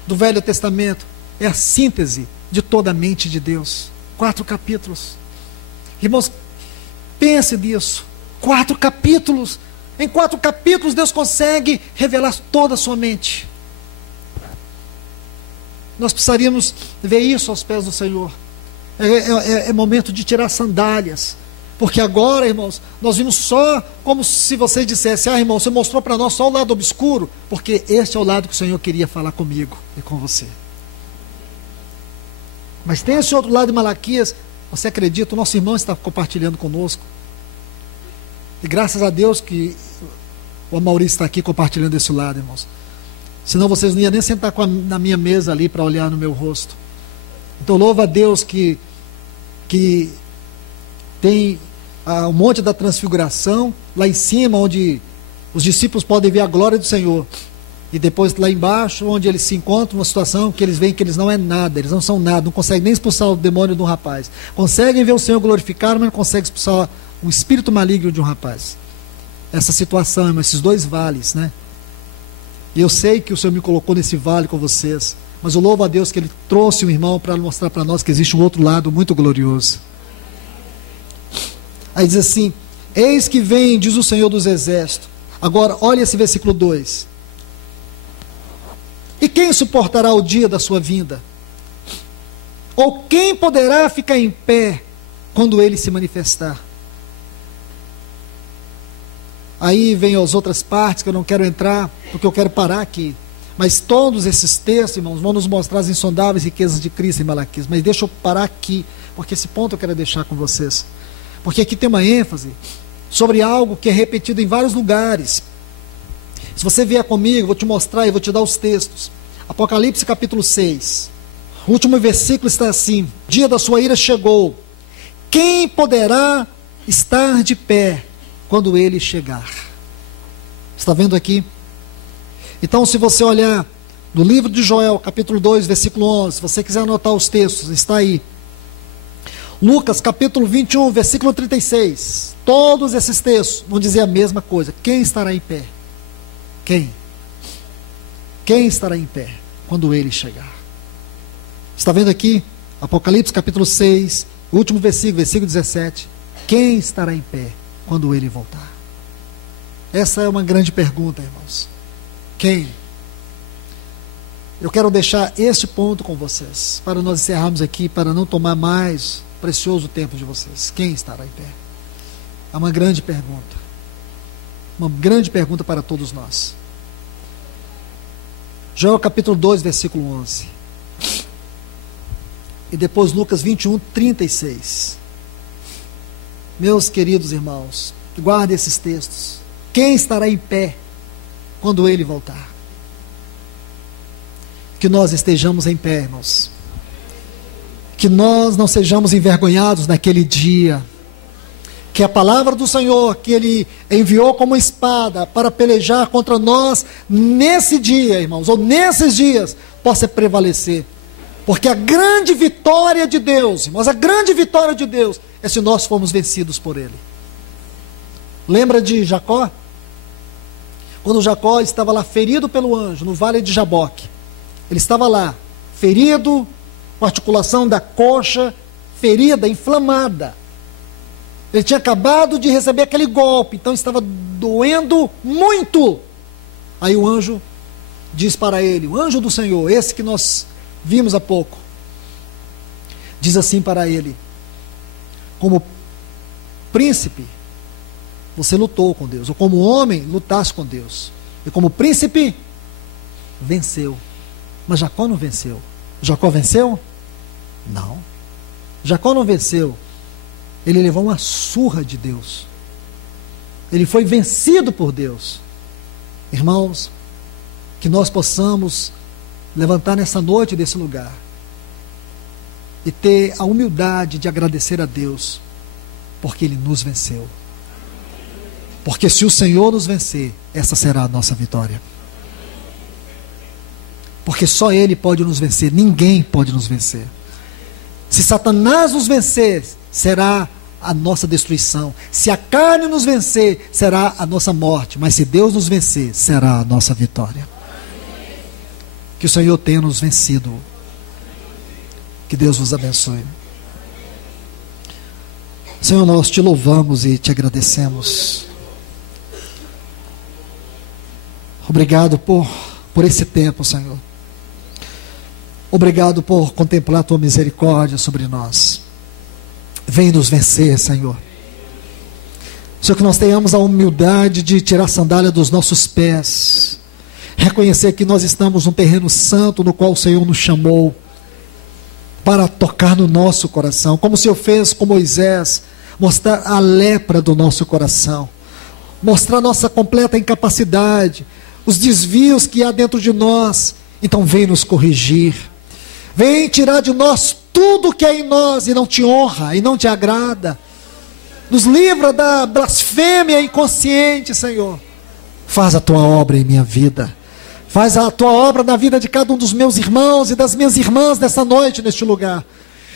do Velho Testamento, é a síntese de toda a mente de Deus. 4 capítulos. Irmãos, pense nisso. 4 capítulos. Em 4 capítulos Deus consegue revelar toda a sua mente. Nós precisaríamos ver isso aos pés do Senhor. É momento de tirar sandálias, Porque agora, irmãos, nós vimos só como se você dissesse: ah, irmão, você mostrou para nós só o lado obscuro, porque este é o lado que o Senhor queria falar comigo e com você. Mas tem esse outro lado de Malaquias. Você acredita? O nosso irmão está compartilhando conosco. E graças a Deus que o Amaury está aqui compartilhando esse lado, irmãos. Senão vocês não iam nem sentar na minha mesa ali para olhar no meu rosto. Então louva a Deus que tem o monte da transfiguração lá em cima, onde os discípulos podem ver a glória do Senhor. E depois lá embaixo, onde eles se encontram, uma situação que eles veem que eles não é nada, eles não são nada, não conseguem nem expulsar o demônio de um rapaz. Conseguem ver o Senhor glorificado, mas não conseguem expulsar um espírito maligno de um rapaz. Essa situação, irmão, esses dois vales, né? E eu sei que o Senhor me colocou nesse vale com vocês, mas eu louvo a Deus que Ele trouxe um irmão para mostrar para nós que existe um outro lado muito glorioso. Aí diz assim: eis que vem, diz o Senhor dos Exércitos. Agora, olha esse versículo 2. E quem suportará o dia da sua vinda? Ou quem poderá ficar em pé quando Ele se manifestar? Aí vem as outras partes que eu não quero entrar, porque eu quero parar aqui. Mas todos esses textos, irmãos, vão nos mostrar as insondáveis riquezas de Cristo em Malaquias. Mas deixa eu parar aqui, porque esse ponto eu quero deixar com vocês. Porque aqui tem uma ênfase sobre algo que é repetido em vários lugares. Se você vier comigo, vou te mostrar e vou te dar os textos. Apocalipse capítulo 6. O último versículo está assim: o dia da sua ira chegou. Quem poderá estar de pé quando Ele chegar? Está vendo aqui? Então, se você olhar no livro de Joel, capítulo 2, versículo 11, se você quiser anotar os textos, está aí. Lucas, capítulo 21, versículo 36. Todos esses textos vão dizer a mesma coisa. Quem estará em pé? Quem? Quem estará em pé quando Ele chegar? Está vendo aqui? Apocalipse, capítulo 6, último versículo, versículo 17. Quem estará em pé quando Ele voltar? Essa é uma grande pergunta, irmãos. Quem? Eu quero deixar este ponto com vocês, para nós encerrarmos aqui, para não tomar mais precioso tempo de vocês. Quem estará em pé? É uma grande pergunta. Uma grande pergunta para todos nós. Joel capítulo 2, versículo 11. E depois Lucas 21, 36. Meus queridos irmãos, guardem esses textos. Quem estará em pé quando Ele voltar? Que nós estejamos em pé, irmãos. Que nós não sejamos envergonhados naquele dia. Que a palavra do Senhor, que Ele enviou como espada para pelejar contra nós nesse dia, irmãos, ou nesses dias, possa prevalecer. Porque a grande vitória de Deus, irmãos, a grande vitória de Deus é se nós formos vencidos por Ele. Lembra de Jacó? Quando Jacó estava lá ferido pelo anjo, no vale de Jaboque. Ele estava lá, ferido, com a articulação da coxa, ferida, inflamada. Ele tinha acabado de receber aquele golpe, então estava doendo muito. Aí o anjo diz para ele, o anjo do Senhor, esse que nós vimos há pouco, diz assim para ele: como príncipe, você lutou com Deus, ou como homem, lutaste com Deus, e como príncipe, venceu. Mas Jacó não venceu. Jacó venceu? Não. Jacó não venceu. Ele levou uma surra de Deus. Ele foi vencido por Deus. Irmãos, que nós possamos levantar nessa noite desse lugar e ter a humildade de agradecer a Deus, porque Ele nos venceu. Porque se o Senhor nos vencer, essa será a nossa vitória. Porque só Ele pode nos vencer, ninguém pode nos vencer. Se Satanás nos vencer, será a nossa destruição. Se a carne nos vencer, será a nossa morte. Mas se Deus nos vencer, será a nossa vitória. Que o Senhor tenha nos vencido. Que Deus vos abençoe. Senhor, nós te louvamos e te agradecemos. Obrigado por esse tempo, Senhor. Obrigado por contemplar a tua misericórdia sobre nós. Vem nos vencer, Senhor. Senhor, que nós tenhamos a humildade de tirar a sandália dos nossos pés, reconhecer que nós estamos num terreno santo no qual o Senhor nos chamou para tocar no nosso coração, como o Senhor fez com Moisés, mostrar a lepra do nosso coração, mostrar nossa completa incapacidade, os desvios que há dentro de nós. Então vem nos corrigir, vem tirar de nós tudo que é em nós e não te honra e não te agrada. Nos livra da blasfêmia inconsciente, Senhor. Faz a tua obra em minha vida, faz a tua obra na vida de cada um dos meus irmãos e das minhas irmãs nessa noite, neste lugar.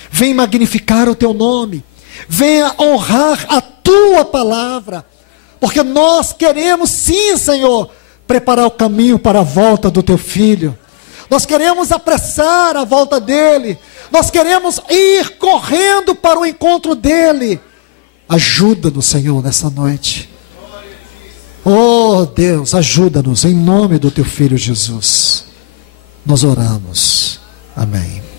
Vem magnificar o teu nome, venha honrar a tua palavra, porque nós queremos sim, Senhor, preparar o caminho para a volta do teu filho. Nós queremos apressar a volta dele, nós queremos ir correndo para o encontro dele. Ajuda-nos, Senhor, nessa noite. Oh Deus, ajuda-nos em nome do teu filho Jesus. Nós oramos. Amém.